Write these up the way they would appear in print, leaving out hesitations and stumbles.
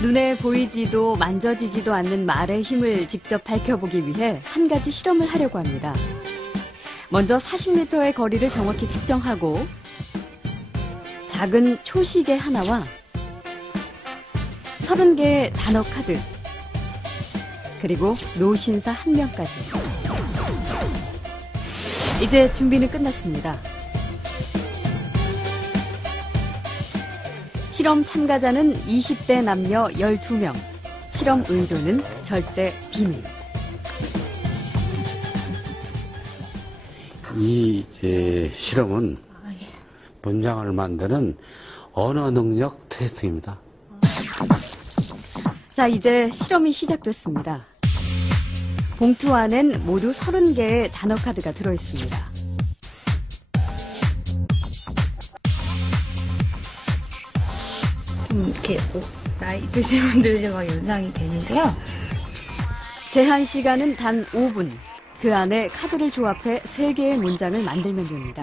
눈에 보이지도 만져지지도 않는 말의 힘을 직접 밝혀보기 위해 한 가지 실험을 하려고 합니다. 먼저 40m의 거리를 정확히 측정하고 작은 초시계 하나와 30개의 단어 카드, 그리고 노신사 1명까지. 이제 준비는 끝났습니다. 실험 참가자는 20대 남녀 12명. 실험 의도는 절대 비밀. 이 실험은 문장을 만드는 언어 능력 테스트입니다. 자, 이제 실험이 시작됐습니다. 봉투 안엔 모두 30개의 단어 카드가 들어있습니다. 이렇게 나이 드신 분들이 막 연상이 되는데요. 제한 시간은 단 5분. 그 안에 카드를 조합해 3개의 문장을 만들면 됩니다.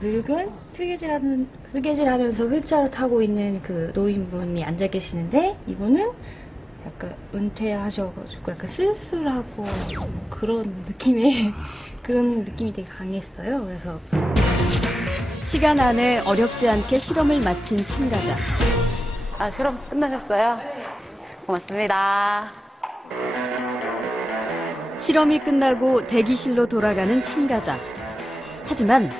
늙은 뜨개질하면서 휠체어를 타고 있는 그 노인분이 앉아 계시는데, 이분은 약간 은퇴하셔가지고 약간 쓸쓸하고 그런 느낌이 되게 강했어요. 그래서 시간 안에 어렵지 않게 실험을 마친 참가자. 실험 끝나셨어요? 고맙습니다. 실험이 끝나고 대기실로 돌아가는 참가자. 하지만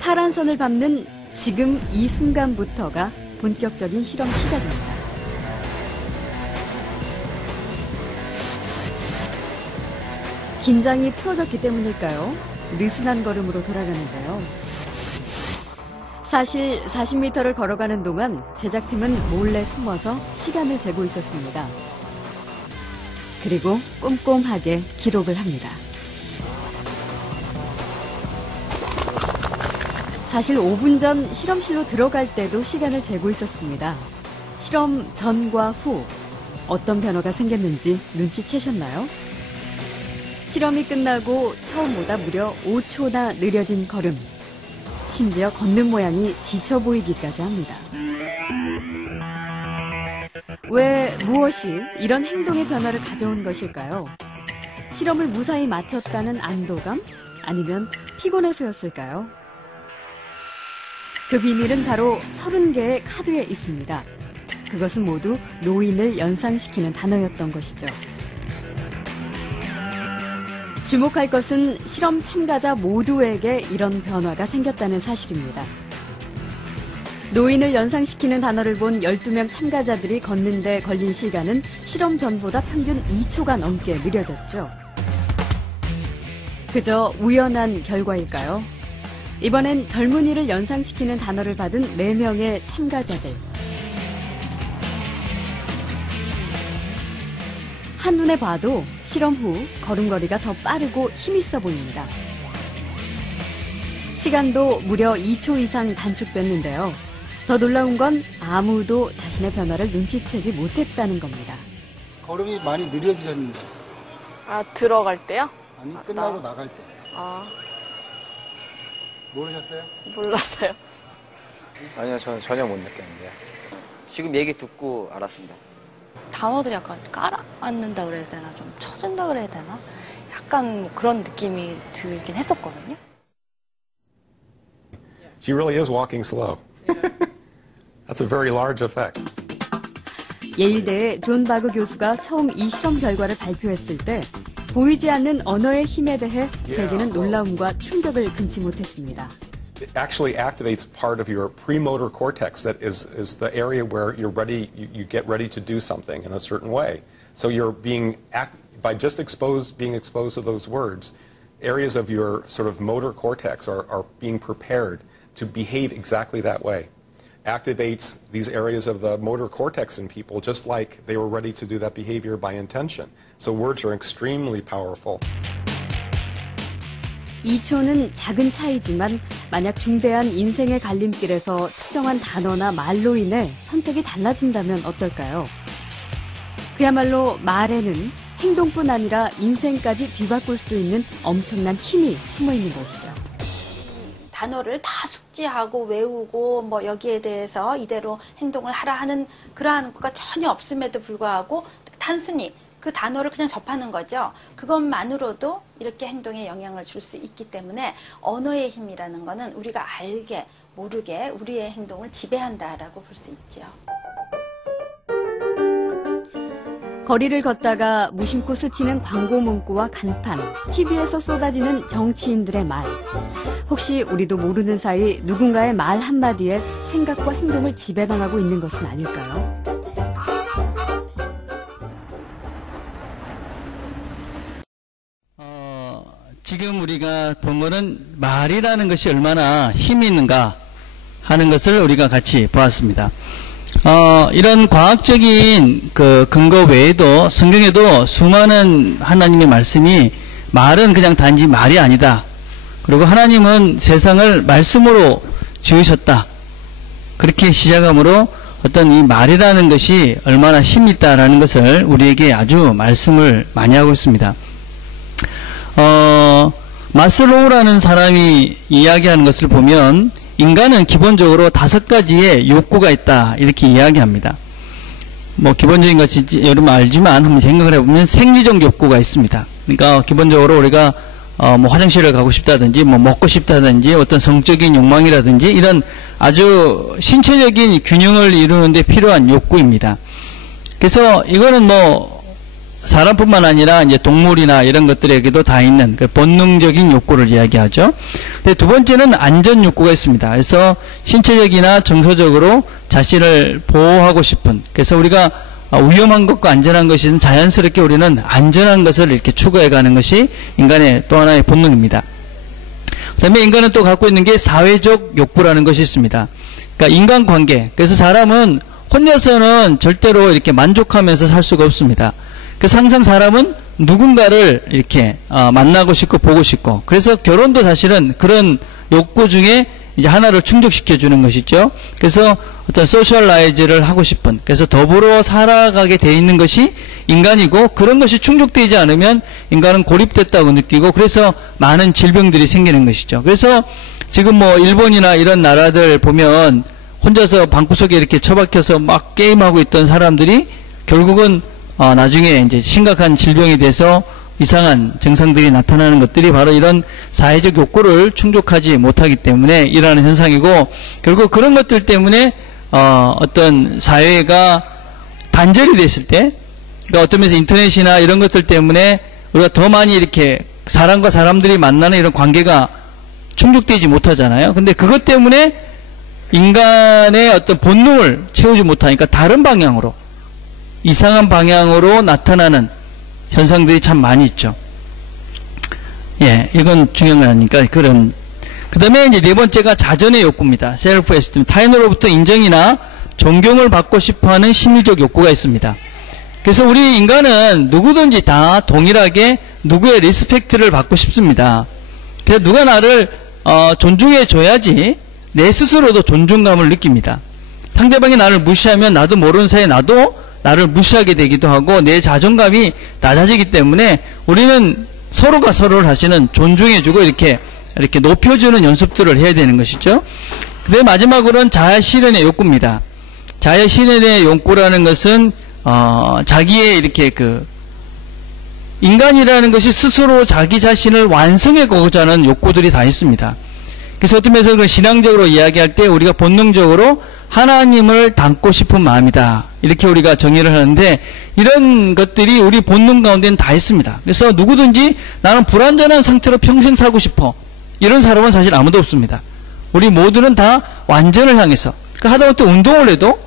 파란 선을 밟는 지금 이 순간부터가 본격적인 실험 시작입니다. 긴장이 풀어졌기 때문일까요? 느슨한 걸음으로 돌아가는데요. 사실 40m를 걸어가는 동안 제작팀은 몰래 숨어서 시간을 재고 있었습니다. 그리고 꼼꼼하게 기록을 합니다. 사실 5분 전 실험실로 들어갈 때도 시간을 재고 있었습니다. 실험 전과 후 어떤 변화가 생겼는지 눈치채셨나요? 실험이 끝나고 처음보다 무려 5초나 느려진 걸음. 심지어 걷는 모양이 지쳐 보이기까지 합니다. 왜, 무엇이 이런 행동의 변화를 가져온 것일까요? 실험을 무사히 마쳤다는 안도감? 아니면 피곤해서였을까요? 그 비밀은 바로 30개의 카드에 있습니다. 그것은 모두 노인을 연상시키는 단어였던 것이죠. 주목할 것은 실험 참가자 모두에게 이런 변화가 생겼다는 사실입니다. 노인을 연상시키는 단어를 본 12명 참가자들이 걷는 데 걸린 시간은 실험 전보다 평균 2초가 넘게 느려졌죠. 그저 우연한 결과일까요? 이번엔 젊은이를 연상시키는 단어를 받은 4명의 참가자들. 한눈에 봐도 실험 후 걸음걸이가 더 빠르고 힘있어 보입니다. 시간도 무려 2초 이상 단축됐는데요. 더 놀라운 건 아무도 자신의 변화를 눈치채지 못했다는 겁니다. 걸음이 많이 느려지셨는데. 들어갈 때요? 아니, 끝나고 나갈 때. 모르셨어요? 몰랐어요. 아니요, 저는 전혀 못 느꼈는데요. 지금 얘기 듣고 알았습니다. 단어들이 약간 깔아앉는다 그래야 되나, 좀 처진다 그래야 되나, 약간 뭐 그런 느낌이 들긴 했었거든요. She really is walking slow. That's a very large effect. 예일대의 존 바그 교수가 처음 이 실험 결과를 발표했을 때 보이지 않는 언어의 힘에 대해 세계는 놀라움과 충격을 금치 못했습니다. It actually activates part of your premotor cortex that is the area where you're ready, you get ready to do something in a certain way. So you're by just being exposed to those words, areas of your sort of motor cortex are being prepared to behave exactly that way. Activates these areas of the motor cortex in people just like they were ready to do that behavior by intention. So words are extremely powerful. 2초는 작은 차이지만 만약 중대한 인생의 갈림길에서 특정한 단어나 말로 인해 선택이 달라진다면 어떨까요? 그야말로 말에는 행동뿐 아니라 인생까지 뒤바꿀 수도 있는 엄청난 힘이 숨어 있는 것이죠. 단어를 다 숙지하고 외우고 뭐 여기에 대해서 이대로 행동을 하라 하는 그러한 것가 전혀 없음에도 불구하고 단순히 그 단어를 그냥 접하는 거죠. 그것만으로도 이렇게 행동에 영향을 줄 수 있기 때문에 언어의 힘이라는 거는 우리가 알게 모르게 우리의 행동을 지배한다라고 볼 수 있죠. 거리를 걷다가 무심코 스치는 광고 문구와 간판, TV에서 쏟아지는 정치인들의 말. 혹시 우리도 모르는 사이 누군가의 말 한마디에 생각과 행동을 지배당하고 있는 것은 아닐까요? 지금 우리가 본 거는 말이라는 것이 얼마나 힘이 있는가 하는 것을 우리가 같이 보았습니다. 이런 과학적인 그 근거 외에도 성경에도 수많은 하나님의 말씀이 말은 그냥 단지 말이 아니다. 그리고 하나님은 세상을 말씀으로 지으셨다. 그렇게 시작함으로 어떤 이 말이라는 것이 얼마나 힘이 있다라는 것을 우리에게 아주 말씀을 많이 하고 있습니다. 마슬로우라는 사람이 이야기하는 것을 보면 인간은 기본적으로 5가지의 욕구가 있다 이렇게 이야기합니다. 뭐 기본적인 것이 여러분 알지만 한번 생각을 해보면 생리적 욕구가 있습니다. 그러니까 기본적으로 우리가 뭐 화장실을 가고 싶다든지 뭐 먹고 싶다든지 어떤 성적인 욕망이라든지 이런 아주 신체적인 균형을 이루는 데 필요한 욕구입니다. 그래서 이거는 뭐 사람뿐만 아니라 이제 동물이나 이런 것들에게도 다 있는 그 본능적인 욕구를 이야기하죠. 근데 두 번째는 안전 욕구가 있습니다. 그래서 신체적이나 정서적으로 자신을 보호하고 싶은, 그래서 우리가 위험한 것과 안전한 것이든 자연스럽게 우리는 안전한 것을 이렇게 추구해 가는 것이 인간의 또 하나의 본능입니다. 그 다음에 인간은 또 갖고 있는 게 사회적 욕구라는 것이 있습니다. 그러니까 인간관계. 그래서 사람은 혼자서는 절대로 이렇게 만족하면서 살 수가 없습니다. 그래서 항상 사람은 누군가를 이렇게 만나고 싶고 보고 싶고, 그래서 결혼도 사실은 그런 욕구 중에 이제 하나를 충족시켜 주는 것이죠. 그래서 어떤 소셜라이즈를 하고 싶은, 그래서 더불어 살아가게 돼 있는 것이 인간이고, 그런 것이 충족되지 않으면 인간은 고립됐다고 느끼고, 그래서 많은 질병들이 생기는 것이죠. 그래서 지금 뭐 일본이나 이런 나라들 보면 혼자서 방구석에 이렇게 처박혀서 막 게임하고 있던 사람들이 결국은 나중에 이제 심각한 질병이 돼서 이상한 증상들이 나타나는 것들이 바로 이런 사회적 욕구를 충족하지 못하기 때문에 일어나는 현상이고, 결국 그런 것들 때문에 어떤 사회가 단절이 됐을 때, 그러니까 어떤 면에서 인터넷이나 이런 것들 때문에 우리가 더 많이 이렇게 사람과 사람들이 만나는 이런 관계가 충족되지 못하잖아요. 근데 그것 때문에 인간의 어떤 본능을 채우지 못하니까 다른 방향으로, 이상한 방향으로 나타나는 현상들이 참 많이 있죠. 예, 이건 중요한 거 아니까 그런. 그 다음에 이제 네 번째가 자전의 욕구입니다. 셀프 에스팀. 타인으로부터 인정이나 존경을 받고 싶어 하는 심리적 욕구가 있습니다. 그래서 우리 인간은 누구든지 다 동일하게 누구의 리스펙트를 받고 싶습니다. 그래서 누가 나를 존중해 줘야지 내 스스로도 존중감을 느낍니다. 상대방이 나를 무시하면 나도 모르는 사이에 나도 나를 무시하게 되기도 하고 내 자존감이 낮아지기 때문에 우리는 서로가 서로를 사실은 존중해주고 이렇게 높여주는 연습들을 해야 되는 것이죠. 근데 마지막으로는 자아 실현의 욕구입니다. 자아 실현의 욕구라는 것은 자기의 이렇게 인간이라는 것이 스스로 자기 자신을 완성해 가고자 하는 욕구들이 다 있습니다. 그래서 어떤 면에서 그 신앙적으로 이야기할 때 우리가 본능적으로 하나님을 닮고 싶은 마음이다, 이렇게 우리가 정의를 하는데, 이런 것들이 우리 본능 가운데는 다 있습니다. 그래서 누구든지 나는 불완전한 상태로 평생 살고 싶어, 이런 사람은 사실 아무도 없습니다. 우리 모두는 다 완전을 향해서, 하다못해 운동을 해도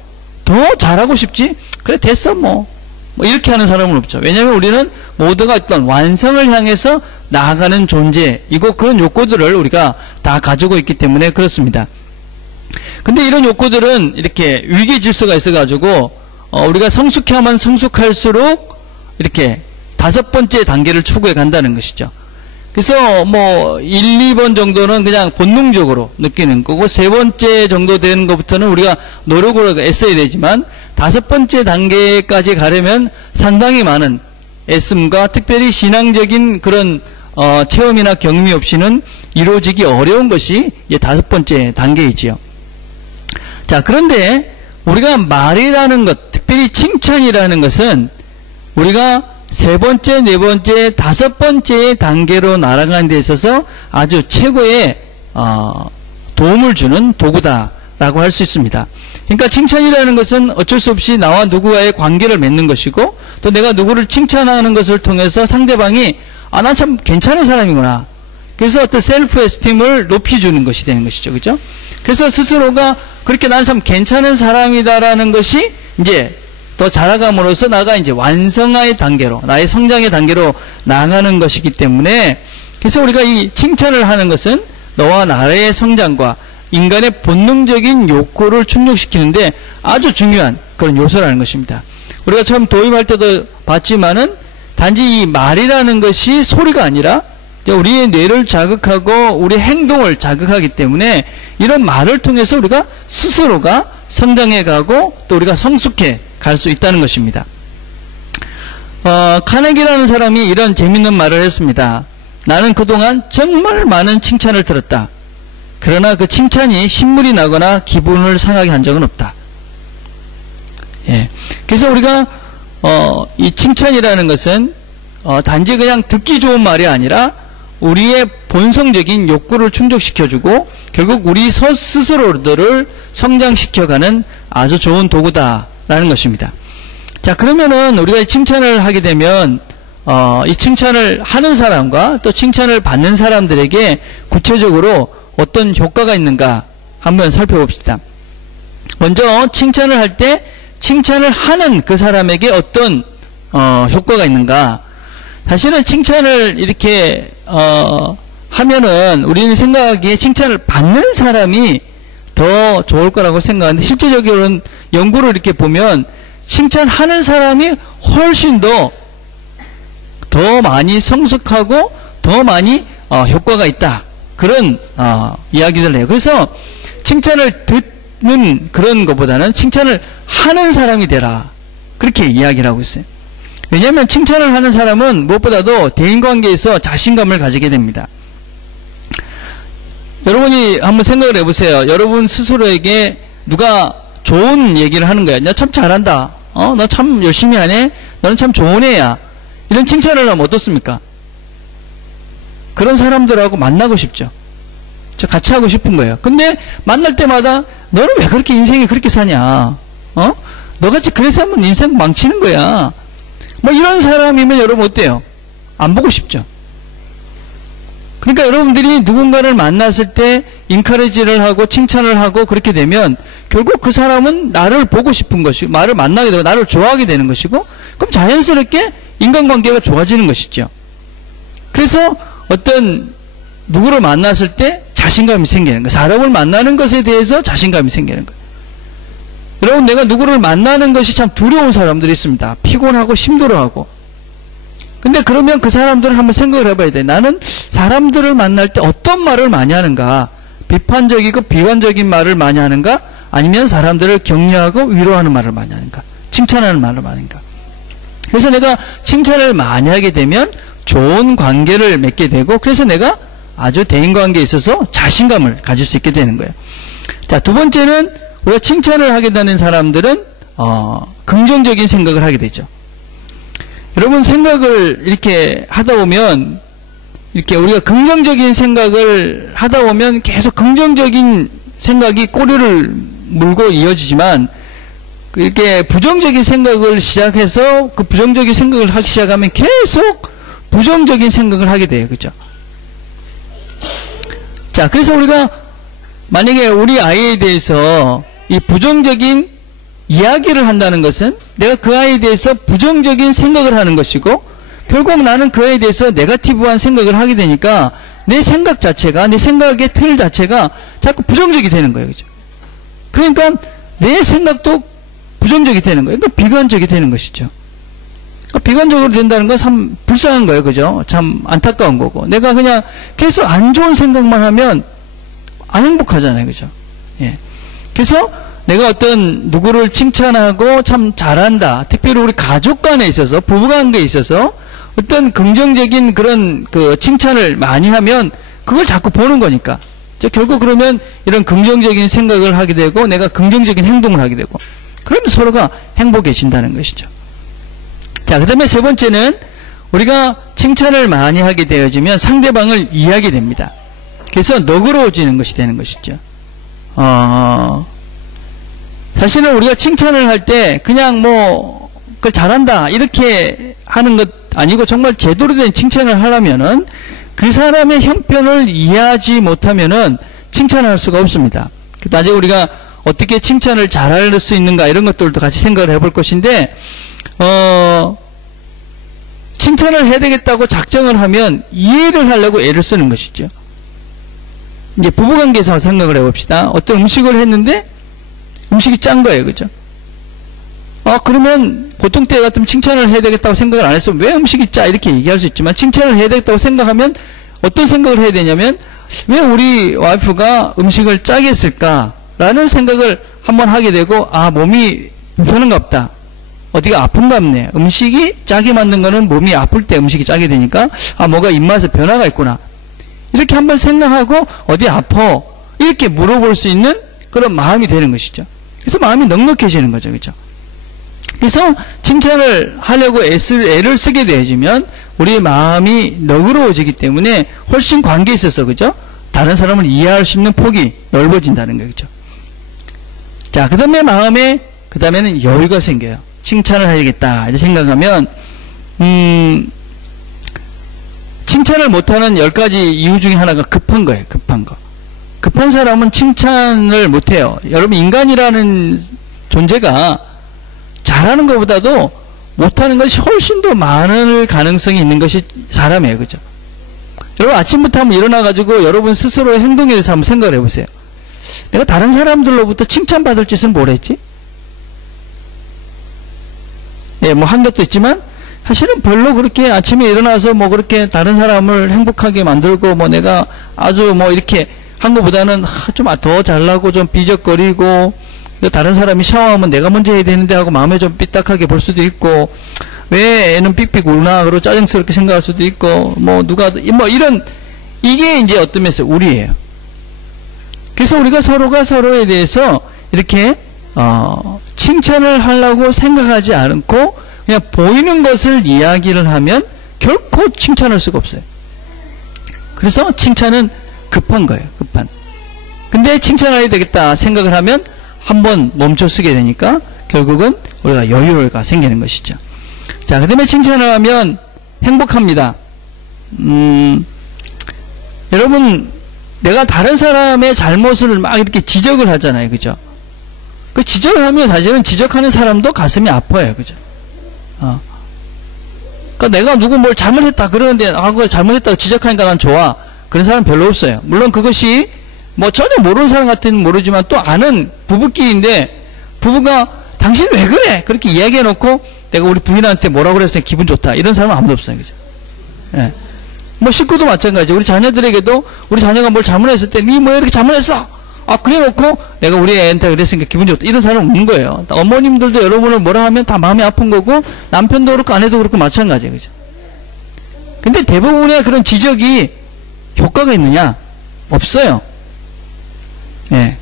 더 잘하고 싶지, 그래 됐어 뭐 이렇게 하는 사람은 없죠. 왜냐하면 우리는 모두가 어떤 완성을 향해서 나아가는 존재이고, 그런 욕구들을 우리가 다 가지고 있기 때문에 그렇습니다. 근데 이런 욕구들은 이렇게 위계 질서가 있어가지고 우리가 성숙해야만 성숙할수록 이렇게 5번째 단계를 추구해 간다는 것이죠. 그래서 뭐 1, 2번 정도는 그냥 본능적으로 느끼는 거고, 3번째 정도 되는 것부터는 우리가 노력을 애써야 되지만 5번째 단계까지 가려면 상당히 많은 애씀과 특별히 신앙적인 그런 체험이나 경험이 없이는 이루어지기 어려운 것이 이제 5번째 단계이지요. 자, 그런데 우리가 말이라는 것, 특별히 칭찬이라는 것은 우리가 3번째, 4번째, 5번째 단계로 날아가는 데 있어서 아주 최고의 도움을 주는 도구다라고 할 수 있습니다. 그러니까 칭찬이라는 것은 어쩔 수 없이 나와 누구와의 관계를 맺는 것이고, 또 내가 누구를 칭찬하는 것을 통해서 상대방이 난 참 괜찮은 사람이구나. 그래서 어떤 셀프 에스팀을 높여주는 것이 되는 것이죠. 그죠? 그래서 스스로가 그렇게 나는 참 괜찮은 사람이다라는 것이 이제 더 자라감으로써 나가 이제 완성화의 단계로, 나의 성장의 단계로 나아가는 것이기 때문에, 그래서 우리가 이 칭찬을 하는 것은 너와 나의 성장과 인간의 본능적인 욕구를 충족시키는데 아주 중요한 그런 요소라는 것입니다. 우리가 처음 도입할 때도 봤지만은 단지 이 말이라는 것이 소리가 아니라 우리의 뇌를 자극하고 우리 행동을 자극하기 때문에 이런 말을 통해서 우리가 스스로가 성장해 가고 또 우리가 성숙해 갈 수 있다는 것입니다. 카네기라는 사람이 이런 재밌는 말을 했습니다. 나는 그동안 정말 많은 칭찬을 들었다. 그러나 그 칭찬이 신물이 나거나 기분을 상하게 한 적은 없다. 예. 그래서 우리가 이 칭찬이라는 것은 단지 그냥 듣기 좋은 말이 아니라 우리의 본성적인 욕구를 충족시켜주고 결국 우리 스스로들을 성장시켜가는 아주 좋은 도구다라는 것입니다. 자, 그러면은 우리가 이 칭찬을 하게 되면 이 칭찬을 하는 사람과 또 칭찬을 받는 사람들에게 구체적으로 어떤 효과가 있는가 한번 살펴봅시다. 먼저 칭찬을 할 때 칭찬을 하는 그 사람에게 어떤 효과가 있는가. 사실은 칭찬을 이렇게 하면은 우리는 생각하기에 칭찬을 받는 사람이 더 좋을 거라고 생각하는데, 실제적으로는 연구를 이렇게 보면 칭찬하는 사람이 훨씬 더 많이 성숙하고 더 많이 효과가 있다. 그런 이야기를 해요. 그래서 칭찬을 듣는 그런 것보다는 칭찬을 하는 사람이 되라. 그렇게 이야기를 하고 있어요. 왜냐하면 칭찬을 하는 사람은 무엇보다도 대인관계에서 자신감을 가지게 됩니다. 여러분이 한번 생각을 해보세요. 여러분 스스로에게 누가 좋은 얘기를 하는 거야. 나 참 잘한다. 너 참 열심히 하네. 너는 참 좋은 애야. 이런 칭찬을 하면 어떻습니까? 그런 사람들하고 만나고 싶죠. 저 같이 하고 싶은 거예요. 근데 만날 때마다 너는 왜 그렇게 인생이 그렇게 사냐? 너같이 그래서 하면 인생 망치는 거야. 뭐 이런 사람이면 여러분 어때요? 안 보고 싶죠. 그러니까 여러분들이 누군가를 만났을 때 인카레지를 하고 칭찬을 하고 그렇게 되면 결국 그 사람은 나를 보고 싶은 것이고 나를 만나게 되고 나를 좋아하게 되는 것이고, 그럼 자연스럽게 인간관계가 좋아지는 것이죠. 그래서 어떤 누구를 만났을 때 자신감이 생기는 거예요. 사람을 만나는 것에 대해서 자신감이 생기는 거예요. 여러분, 내가 누구를 만나는 것이 참 두려운 사람들이 있습니다. 피곤하고 힘들어하고. 근데 그러면 그 사람들을 한번 생각을 해봐야 돼. 나는 사람들을 만날 때 어떤 말을 많이 하는가? 비판적이고 비관적인 말을 많이 하는가? 아니면 사람들을 격려하고 위로하는 말을 많이 하는가? 칭찬하는 말을 많이 하는가? 그래서 내가 칭찬을 많이 하게 되면 좋은 관계를 맺게 되고, 그래서 내가 아주 대인관계에 있어서 자신감을 가질 수 있게 되는 거예요. 자, 두 번째는 우리가 칭찬을 하게 되는 사람들은 긍정적인 생각을 하게 되죠. 여러분, 생각을 이렇게 하다 보면, 이렇게 우리가 긍정적인 생각을 하다 보면 계속 긍정적인 생각이 꼬리를 물고 이어지지만, 이렇게 부정적인 생각을 시작해서 그 부정적인 생각을 하기 시작하면 계속 부정적인 생각을 하게 돼요. 그죠? 자, 그래서 우리가 만약에 우리 아이에 대해서 이 부정적인 이야기를 한다는 것은 내가 그 아이에 대해서 부정적인 생각을 하는 것이고, 결국 나는 그 아이에 대해서 네거티브한 생각을 하게 되니까 내 생각 자체가, 내 생각의 틀 자체가 자꾸 부정적이 되는 거예요. 그죠? 그러니까 내 생각도 부정적이 되는 거예요. 그러니까 비관적이 되는 것이죠. 비관적으로 된다는 건 참 불쌍한 거예요. 그죠? 참 안타까운 거고. 내가 그냥 계속 안 좋은 생각만 하면 안 행복하잖아요. 그죠? 예. 그래서 내가 어떤 누구를 칭찬하고 참 잘한다. 특별히 우리 가족 간에 있어서, 부부 관계에 있어서 어떤 긍정적인 그런 그 칭찬을 많이 하면 그걸 자꾸 보는 거니까. 결국 그러면 이런 긍정적인 생각을 하게 되고 내가 긍정적인 행동을 하게 되고 그러면 서로가 행복해진다는 것이죠. 자, 그 다음에 세 번째는 우리가 칭찬을 많이 하게 되어지면 상대방을 이해하게 됩니다. 그래서 너그러워지는 것이 되는 것이죠. 사실은 우리가 칭찬을 할 때 그냥 뭐 그걸 잘한다 이렇게 하는 것 아니고 정말 제대로 된 칭찬을 하려면은 그 사람의 형편을 이해하지 못하면은 칭찬을 할 수가 없습니다. 나중에 우리가 어떻게 칭찬을 잘할 수 있는가 이런 것들도 같이 생각을 해볼 것인데 칭찬을 해야 되겠다고 작정을 하면 이해를 하려고 애를 쓰는 것이죠. 이제 부부관계에서 생각을 해봅시다. 어떤 음식을 했는데 음식이 짠 거예요. 그죠? 그러면 보통 때 같으면 칭찬을 해야 되겠다고 생각을 안 했으면 왜 음식이 짜? 이렇게 얘기할 수 있지만 칭찬을 해야 되겠다고 생각하면 어떤 생각을 해야 되냐면 왜 우리 와이프가 음식을 짜게 했을까? 라는 생각을 한번 하게 되고 몸이 불편한가 보다. 어디가 아픈가 보네. 음식이 짜게 만든 거는 몸이 아플 때 음식이 짜게 되니까 뭐가 입맛에 변화가 있구나. 이렇게 한번 생각하고 어디 아파? 이렇게 물어볼 수 있는 그런 마음이 되는 것이죠. 그래서 마음이 넉넉해지는 거죠. 그렇죠? 그래서 칭찬을 하려고 애를 쓰게 되어지면 우리의 마음이 너그러워지기 때문에 훨씬 관계에 있어서 그죠? 다른 사람을 이해할 수 있는 폭이 넓어진다는 거죠. 자, 그 다음에는 여유가 생겨요. 칭찬을 해야겠다 이렇게 생각하면 칭찬을 못하는 10가지 이유 중에 하나가 급한 거예요. 급한 거. 급한 사람은 칭찬을 못해요. 여러분 인간이라는 존재가 잘하는 것보다도 못하는 것이 훨씬 더 많을 가능성이 있는 것이 사람이에요. 그죠? 여러분 아침부터 한번 일어나가지고 여러분 스스로의 행동에 대해서 한번 생각을 해보세요. 내가 다른 사람들로부터 칭찬받을 짓은 뭘 했지? 뭐 한 것도 있지만 사실은 별로 그렇게 아침에 일어나서 뭐 그렇게 다른 사람을 행복하게 만들고 뭐 내가 아주 뭐 이렇게 한 것보다는 좀 더 잘나고 좀 비적거리고 다른 사람이 샤워하면 내가 먼저 해야 되는데 하고 마음에 좀 삐딱하게 볼 수도 있고 왜 애는 삑삑 울나 그러고 짜증스럽게 생각할 수도 있고 뭐 누가 뭐 이런 이게 이제 어떤 면에서 우리예요. 그래서 우리가 서로가 서로에 대해서 이렇게 칭찬을 하려고 생각하지 않고 그냥 보이는 것을 이야기를 하면 결코 칭찬할 수가 없어요. 그래서 칭찬은 급한 거예요. 급한. 근데 칭찬해야 되겠다 생각을 하면 한번 멈춰 쓰게 되니까 결국은 우리가 여유가 생기는 것이죠. 자, 그 다음에 칭찬을 하면 행복합니다. 여러분 내가 다른 사람의 잘못을 막 이렇게 지적을 하잖아요. 그죠? 그 지적을 하면 사실은 지적하는 사람도 가슴이 아파요. 그죠? 그러니까 내가 누구 뭘 잘못했다 그러는데 그걸 잘못했다고 지적하니까 난 좋아. 그런 사람 별로 없어요. 물론 그것이 뭐 전혀 모르는 사람 같으면 모르지만 또 아는 부부끼리인데 부부가 당신 왜 그래? 그렇게 이야기해놓고 내가 우리 부인한테 뭐라고 그랬을 때 기분 좋다. 이런 사람은 아무도 없어요. 그죠? 예. 뭐 식구도 마찬가지죠. 우리 자녀들에게도 우리 자녀가 뭘 잘못했을 때 니 뭐 이렇게 잘못했어? 그래 놓고 내가 우리 애한테 그랬으니까 기분 좋다. 이런 사람은 없는 거예요. 어머님들도 여러분을 뭐라 하면 다 마음이 아픈 거고 남편도 그렇고 아내도 그렇고 마찬가지예요. 그죠? 근데 대부분의 그런 지적이 효과가 있느냐? 없어요. 예.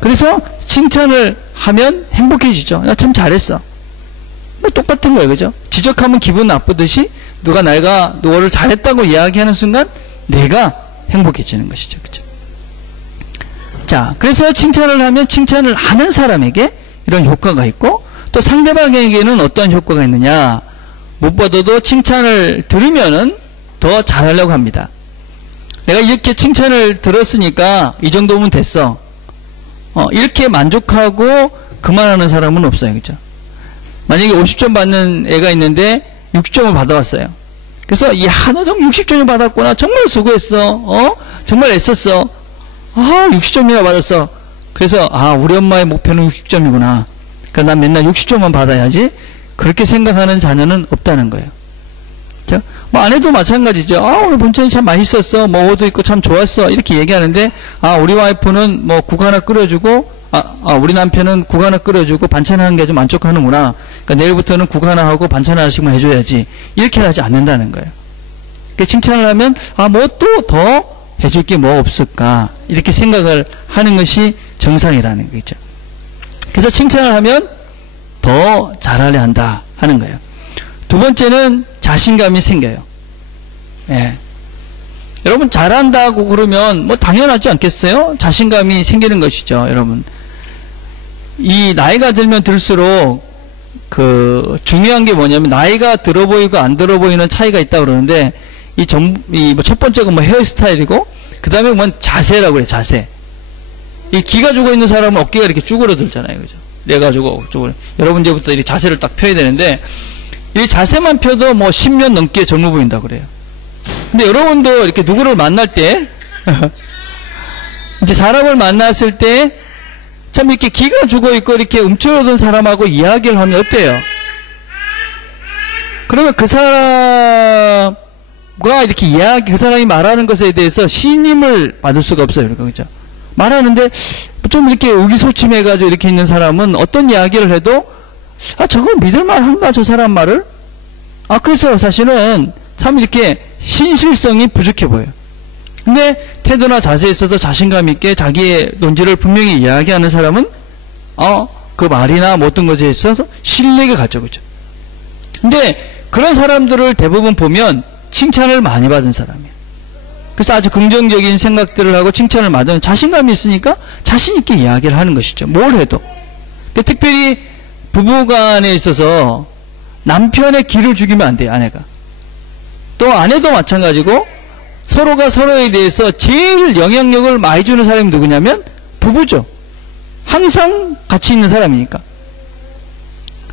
그래서 칭찬을 하면 행복해지죠. 나 참 잘했어. 뭐 똑같은 거예요. 그죠? 지적하면 기분 나쁘듯이 누가 내가 너를 잘했다고 이야기하는 순간 내가 행복해지는 것이죠. 그죠? 자, 그래서 칭찬을 하면 칭찬을 하는 사람에게 이런 효과가 있고 또 상대방에게는 어떤 효과가 있느냐? 무엇보다도 칭찬을 들으면은 더 잘하려고 합니다. 내가 이렇게 칭찬을 들었으니까 이 정도면 됐어. 이렇게 만족하고 그만하는 사람은 없어요. 그죠? 만약에 50점 받는 애가 있는데 60점을 받아왔어요. 그래서 너 정말 60점을 받았구나. 정말 수고했어. 정말 애썼어. 60점이나 받았어. 그래서 우리 엄마의 목표는 60점이구나. 그러니까 난 맨날 60점만 받아야지. 그렇게 생각하는 자녀는 없다는 거예요. 그렇죠? 뭐 아내도 마찬가지죠. 오늘 본천이 참 맛있었어. 뭐 옷도 입고 참 좋았어. 이렇게 얘기하는데 우리 와이프는 뭐 국 하나 끓여주고 우리 남편은 국 하나 끓여주고 반찬하는 게 좀 만족하는구나. 그러니까 내일부터는 국 하나 하고 반찬 하나씩만 해줘야지. 이렇게 하지 않는다는 거예요. 칭찬을 하면 뭐 또 더 해줄 게 뭐 없을까 이렇게 생각을 하는 것이 정상이라는 거죠. 그래서 칭찬을 하면 더 잘하려 한다 하는 거예요. 두 번째는 자신감이 생겨요. 예. 여러분 잘한다고 그러면 뭐 당연하지 않겠어요? 자신감이 생기는 것이죠, 여러분. 이 나이가 들면 들수록 중요한 게 뭐냐면 나이가 들어 보이고 안 들어 보이는 차이가 있다고 그러는데 첫 번째가 뭐 헤어스타일이고 그 다음에 뭐 자세라고 그래요, 자세. 이 기가 죽어 있는 사람은 어깨가 이렇게 쭈그러들잖아요, 그죠? 그래가지고 여러분 이제부터 이렇게 자세를 딱 펴야 되는데 이 자세만 펴도 뭐 10년 넘게 젊어 보인다고 그래요. 근데 여러분도 이렇게 누구를 만날 때 이제 사람을 만났을 때 참 이렇게 기가 죽어 있고 이렇게 움츠러든 사람하고 이야기를 하면 어때요? 그러면 그 사람과 이렇게 그 사람이 말하는 것에 대해서 신임을 받을 수가 없어요. 그러니까 그죠? 말하는데 좀 이렇게 의기소침해가지고 이렇게 있는 사람은 어떤 이야기를 해도 저건 믿을만한가 저 사람 말을? 그래서 사실은 참 이렇게 신실성이 부족해 보여요. 근데 태도나 자세에 있어서 자신감 있게 자기의 논지를 분명히 이야기하는 사람은 그 말이나 어떤 것에 있어서 신뢰가 가죠, 그죠? 근데 그런 사람들을 대부분 보면 칭찬을 많이 받은 사람이에요. 그래서 아주 긍정적인 생각들을 하고 칭찬을 받으면 자신감이 있으니까 자신 있게 이야기를 하는 것이죠. 뭘 해도. 특별히 부부간에 있어서 남편의 기를 죽이면 안 돼요, 아내가. 또 아내도 마찬가지고 서로가 서로에 대해서 제일 영향력을 많이 주는 사람이 누구냐면 부부죠. 항상 같이 있는 사람이니까.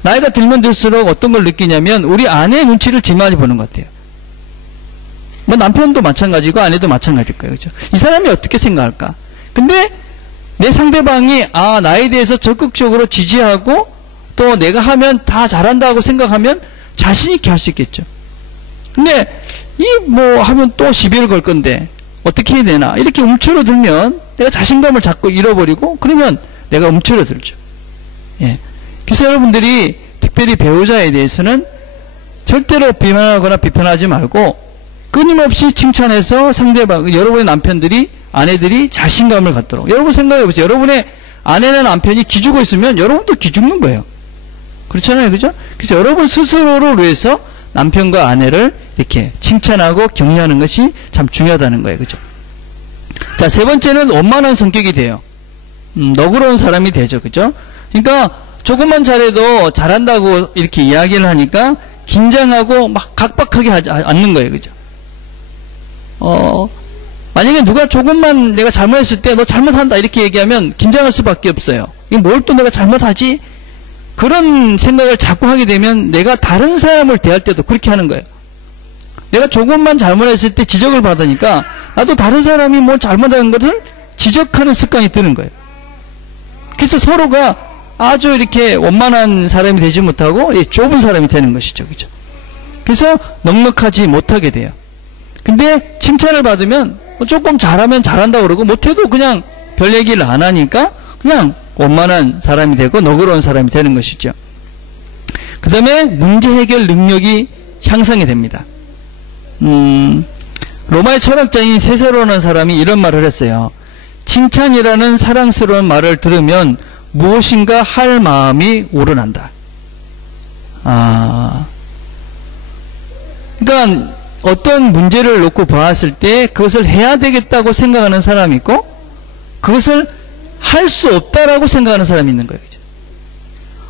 나이가 들면 들수록 어떤 걸 느끼냐면 우리 아내의 눈치를 제일 많이 보는 것 같아요. 뭐 남편도 마찬가지고 아내도 마찬가지일 거예요. 그죠? 이 사람이 어떻게 생각할까? 근데 내 상대방이 나에 대해서 적극적으로 지지하고 또 내가 하면 다 잘한다고 생각하면 자신 있게 할 수 있겠죠. 근데 하면 또 시비를 걸 건데 어떻게 해야 되나 이렇게 움츠러들면 내가 자신감을 자꾸 잃어버리고 그러면 내가 움츠러들죠. 예. 그래서 여러분들이 특별히 배우자에 대해서는 절대로 비난하거나 비판하지 말고 끊임없이 칭찬해서 상대방, 여러분의 남편들이 아내들이 자신감을 갖도록. 여러분 생각해 보세요. 여러분의 아내나 남편이 기죽어 있으면 여러분도 기죽는 거예요. 그렇잖아요, 그죠? 그래서 여러분 스스로를 위해서 남편과 아내를 이렇게 칭찬하고 격려하는 것이 참 중요하다는 거예요. 그죠? 자, 세 번째는 원만한 성격이 돼요. 너그러운 사람이 되죠. 그죠? 그러니까 조금만 잘해도 잘한다고 이렇게 이야기를 하니까 긴장하고 막 각박하게 하지 않는 거예요. 그죠? 만약에 누가 조금만 내가 잘못했을 때 너 잘못한다 이렇게 얘기하면 긴장할 수밖에 없어요. 이게 뭘 또 내가 잘못하지? 그런 생각을 자꾸 하게 되면 내가 다른 사람을 대할 때도 그렇게 하는 거예요. 내가 조금만 잘못했을 때 지적을 받으니까 나도 다른 사람이 뭘 잘못하는 것을 지적하는 습관이 드는 거예요. 그래서 서로가 아주 이렇게 원만한 사람이 되지 못하고 좁은 사람이 되는 것이죠. 그죠? 그래서 넉넉하지 못하게 돼요. 근데 칭찬을 받으면 조금 잘하면 잘한다고 그러고 못해도 그냥 별 얘기를 안 하니까 그냥 원만한 사람이 되고 너그러운 사람이 되는 것이죠. 그 다음에 문제 해결 능력이 향상이 됩니다. 로마의 철학자인 세세로라는 사람이 이런 말을 했어요. 칭찬이라는 사랑스러운 말을 들으면 무엇인가 할 마음이 우러난다. 그러니까 어떤 문제를 놓고 보았을 때 그것을 해야 되겠다고 생각하는 사람이 있고 그것을 할 수 없다라고 생각하는 사람이 있는 거예요. 그죠?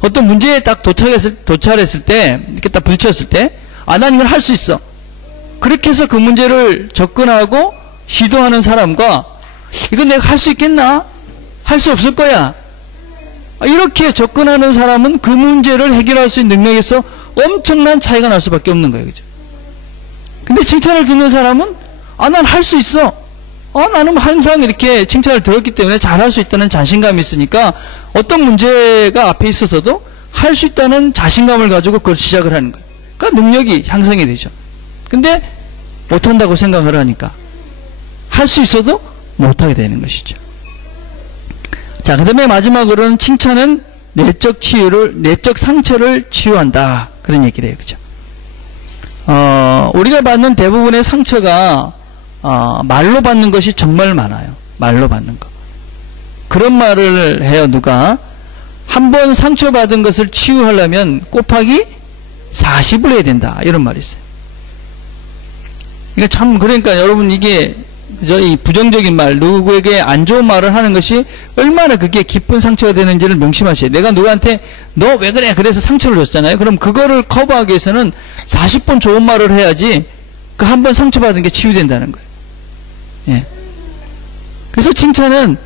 어떤 문제에 딱 도착했을 때 이렇게 딱 부딪혔을 때 난 이걸 할 수 있어. 그렇게 해서 그 문제를 접근하고 시도하는 사람과 이건 내가 할 수 있겠나? 할 수 없을 거야. 이렇게 접근하는 사람은 그 문제를 해결할 수 있는 능력에서 엄청난 차이가 날 수밖에 없는 거예요. 그죠? 근데 칭찬을 듣는 사람은 난 할 수 있어. 나는 항상 이렇게 칭찬을 들었기 때문에 잘할 수 있다는 자신감이 있으니까 어떤 문제가 앞에 있어서도 할 수 있다는 자신감을 가지고 그걸 시작을 하는 거예요. 그러니까 능력이 향상이 되죠. 근데 못한다고 생각을 하니까 할 수 있어도 못하게 되는 것이죠. 자, 그 다음에 마지막으로는 칭찬은 내적 상처를 치유한다. 그런 얘기를 해요. 그죠? 우리가 받는 대부분의 상처가 말로 받는 것이 정말 많아요. 말로 받는 거. 그런 말을 해요. 누가 한 번 상처받은 것을 치유하려면 곱하기 40을 해야 된다. 이런 말이 있어요. 그러니까 여러분 이게 이 부정적인 말, 누구에게 안 좋은 말을 하는 것이 얼마나 그게 깊은 상처가 되는지를 명심하셔야 돼요. 내가 누구한테 너 왜 그래? 그래서 상처를 줬잖아요. 그럼 그거를 커버하기 위해서는 40번 좋은 말을 해야지 그 한 번 상처받은 게 치유된다는 거예요. 예. 그래서 칭찬은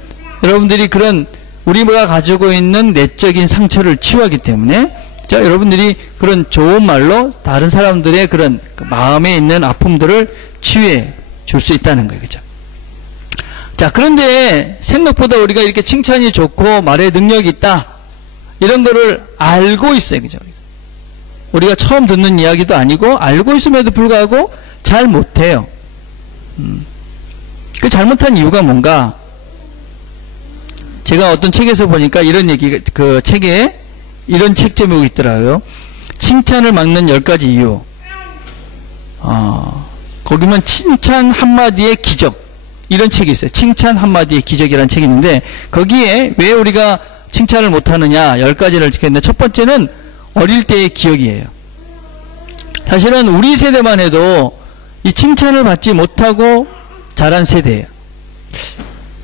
여러분들이 그런 우리가 가지고 있는 내적인 상처를 치유하기 때문에 여러분들이 그런 좋은 말로 다른 사람들의 그런 마음에 있는 아픔들을 치유해 줄 수 있다는 거예요. 그죠? 자, 그런데 생각보다 우리가 이렇게 칭찬이 좋고 말에 능력이 있다. 이런 거를 알고 있어요. 그죠? 우리가 처음 듣는 이야기도 아니고 알고 있음에도 불구하고 잘 못해요. 그 잘못한 이유가 뭔가? 제가 어떤 책에서 보니까 이런 얘기, 그 책에 이런 책 제목이 있더라고요. 칭찬을 막는 10가지 이유. 거기면 칭찬 한마디의 기적. 이런 책이 있어요. 칭찬 한마디의 기적이라는 책이 있는데, 거기에 왜 우리가 칭찬을 못하느냐 10가지를 지켰는데, 첫 번째는 어릴 때의 기억이에요. 사실은 우리 세대만 해도 이 칭찬을 받지 못하고 자란 세대예요.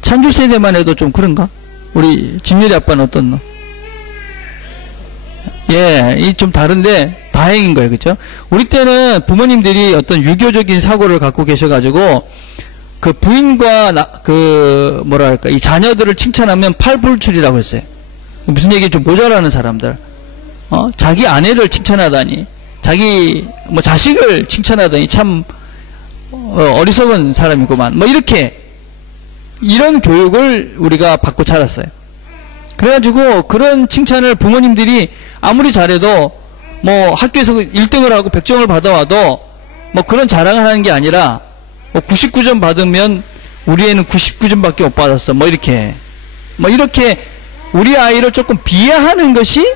찬주 세대만 해도 좀 그런가? 우리 진열이 아빠는 어떤 너? 예, 이 좀 다른데 다행인 거예요. 그렇죠? 우리 때는 부모님들이 어떤 유교적인 사고를 갖고 계셔가지고 그 부인과 뭐랄까 이 자녀들을 칭찬하면 팔불출이라고 했어요. 무슨 얘기 좀 모자라는 사람들. 자기 아내를 칭찬하다니, 자기 뭐 자식을 칭찬하다니 참 어리석은 사람이구만. 뭐 이런 교육을 우리가 받고 자랐어요. 그래가지고 그런 칭찬을 부모님들이 아무리 잘해도 뭐 학교에서 1등을 하고 100점을 받아와도 뭐 그런 자랑을 하는 게 아니라 뭐 99점 받으면 우리 애는 99점밖에 못 받았어. 뭐 이렇게 우리 아이를 조금 비하하는 것이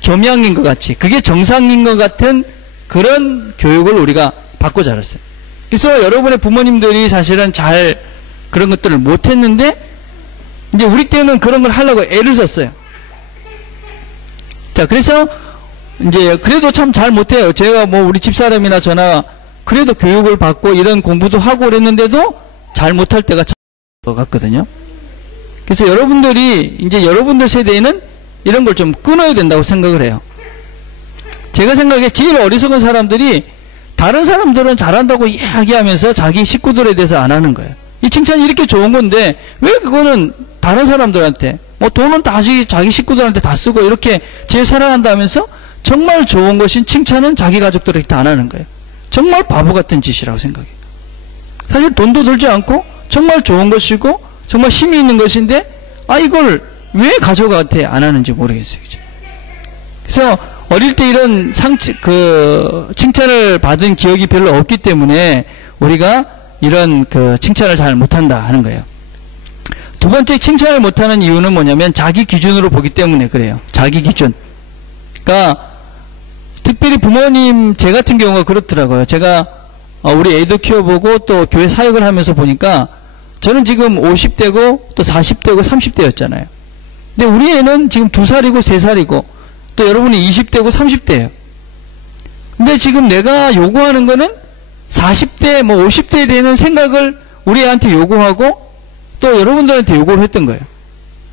겸양인 것 같이, 그게 정상인 것 같은 그런 교육을 우리가 받고 자랐어요. 그래서 여러분의 부모님들이 사실은 잘 그런 것들을 못했는데 이제 우리 때는 그런 걸 하려고 애를 썼어요. 자, 그래서 이제 그래도 참 잘 못해요. 제가 뭐 우리 집사람이나 저나 그래도 교육을 받고 이런 공부도 하고 그랬는데도 잘 못할 때가 참 것 같거든요. 그래서 여러분들이 이제 여러분들 세대에는 이런 걸 좀 끊어야 된다고 생각을 해요. 제가 생각에 제일 어리석은 사람들이 다른 사람들은 잘한다고 이야기하면서 자기 식구들에 대해서 안 하는 거예요. 이 칭찬이 이렇게 좋은 건데 왜 그거는 다른 사람들한테 뭐 돈은 다시 자기 식구들한테 다 쓰고 이렇게 제일 사랑한다면서 정말 좋은 것인 칭찬은 자기 가족들에게 안 하는 거예요. 정말 바보 같은 짓이라고 생각해요. 사실 돈도 들지 않고 정말 좋은 것이고 정말 힘이 있는 것인데 이걸 왜 가족한테 안 하는지 모르겠어요. 그죠? 그래서 어릴 때 이런 칭찬을 받은 기억이 별로 없기 때문에 우리가 이런 칭찬을 잘 못한다 하는 거예요. 두 번째, 칭찬을 못하는 이유는 뭐냐면 자기 기준으로 보기 때문에 그래요. 자기 기준. 그러니까 특별히 부모님, 제 같은 경우가 그렇더라고요. 제가 우리 애도 키워보고 또 교회 사역을 하면서 보니까 저는 지금 50대고 또 40대고 30대였잖아요. 근데 우리 애는 지금 2살이고 3살이고 또 여러분이 20대고 30대예요. 근데 지금 내가 요구하는 거는 40대, 뭐 50대에 되는 생각을 우리 애한테 요구하고 또 여러분들한테 요구를 했던 거예요.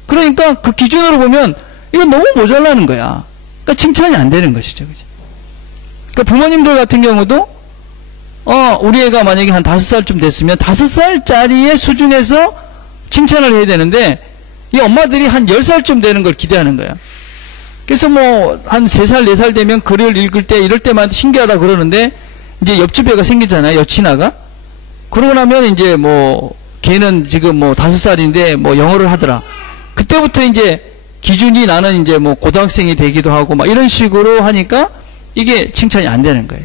그러니까 그 기준으로 보면 이건 너무 모자라는 거야. 그러니까 칭찬이 안 되는 것이죠. 그죠? 그러니까 부모님들 같은 경우도 우리 애가 만약에 한 5살쯤 됐으면 5살짜리의 수준에서 칭찬을 해야 되는데 이 엄마들이 한 10살쯤 되는 걸 기대하는 거야. 그래서 뭐 한 3살, 4살 되면 글을 읽을 때 이럴 때만 신기하다 그러는데 이제 옆집 애가 생기잖아요. 여친아가. 그러고 나면 이제 뭐 걔는 지금 뭐 5살인데 뭐 영어를 하더라. 그때부터 이제 기준이 나는 이제 뭐 고등학생이 되기도 하고 막 이런 식으로 하니까 이게 칭찬이 안 되는 거예요.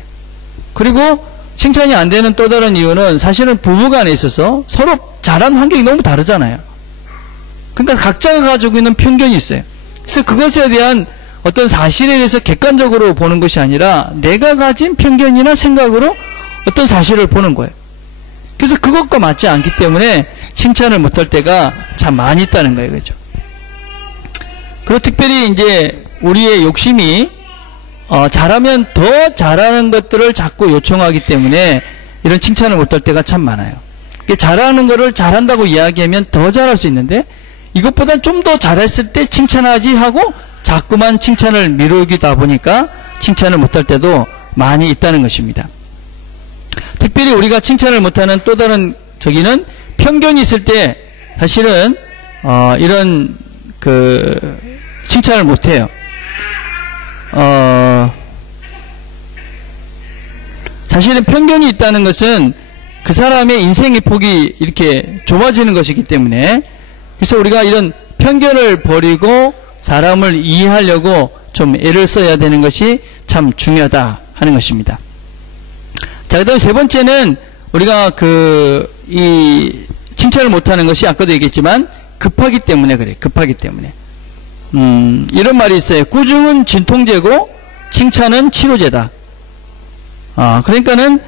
그리고 칭찬이 안 되는 또 다른 이유는 사실은 부부간에 있어서 서로 자란 환경이 너무 다르잖아요. 그러니까 각자가 가지고 있는 편견이 있어요. 그래서 그것에 대한 어떤 사실에 대해서 객관적으로 보는 것이 아니라 내가 가진 편견이나 생각으로 어떤 사실을 보는 거예요. 그래서 그것과 맞지 않기 때문에 칭찬을 못할 때가 참 많이 있다는 거예요. 그렇죠? 그리고 특별히 이제 우리의 욕심이 잘하면 더 잘하는 것들을 자꾸 요청하기 때문에 이런 칭찬을 못할 때가 참 많아요. 잘하는 거를 잘한다고 이야기하면 더 잘할 수 있는데 이것보다 좀 더 잘했을 때 칭찬하지 하고 자꾸만 칭찬을 미루기다 보니까 칭찬을 못할 때도 많이 있다는 것입니다. 특별히 우리가 칭찬을 못하는 또 다른 저기는 편견이 있을 때 사실은 이런 칭찬을 못해요. 사실은 편견이 있다는 것은 그 사람의 인생의 폭이 이렇게 좁아지는 것이기 때문에 그래서 우리가 이런 편견을 버리고 사람을 이해하려고 좀 애를 써야 되는 것이 참 중요하다 하는 것입니다. 자, 그 다음에 세 번째는 우리가 이 칭찬을 못하는 것이 아까도 얘기했지만 급하기 때문에 그래. 급하기 때문에. 이런 말이 있어요. 꾸중은 진통제고 칭찬은 치료제다. 그러니까는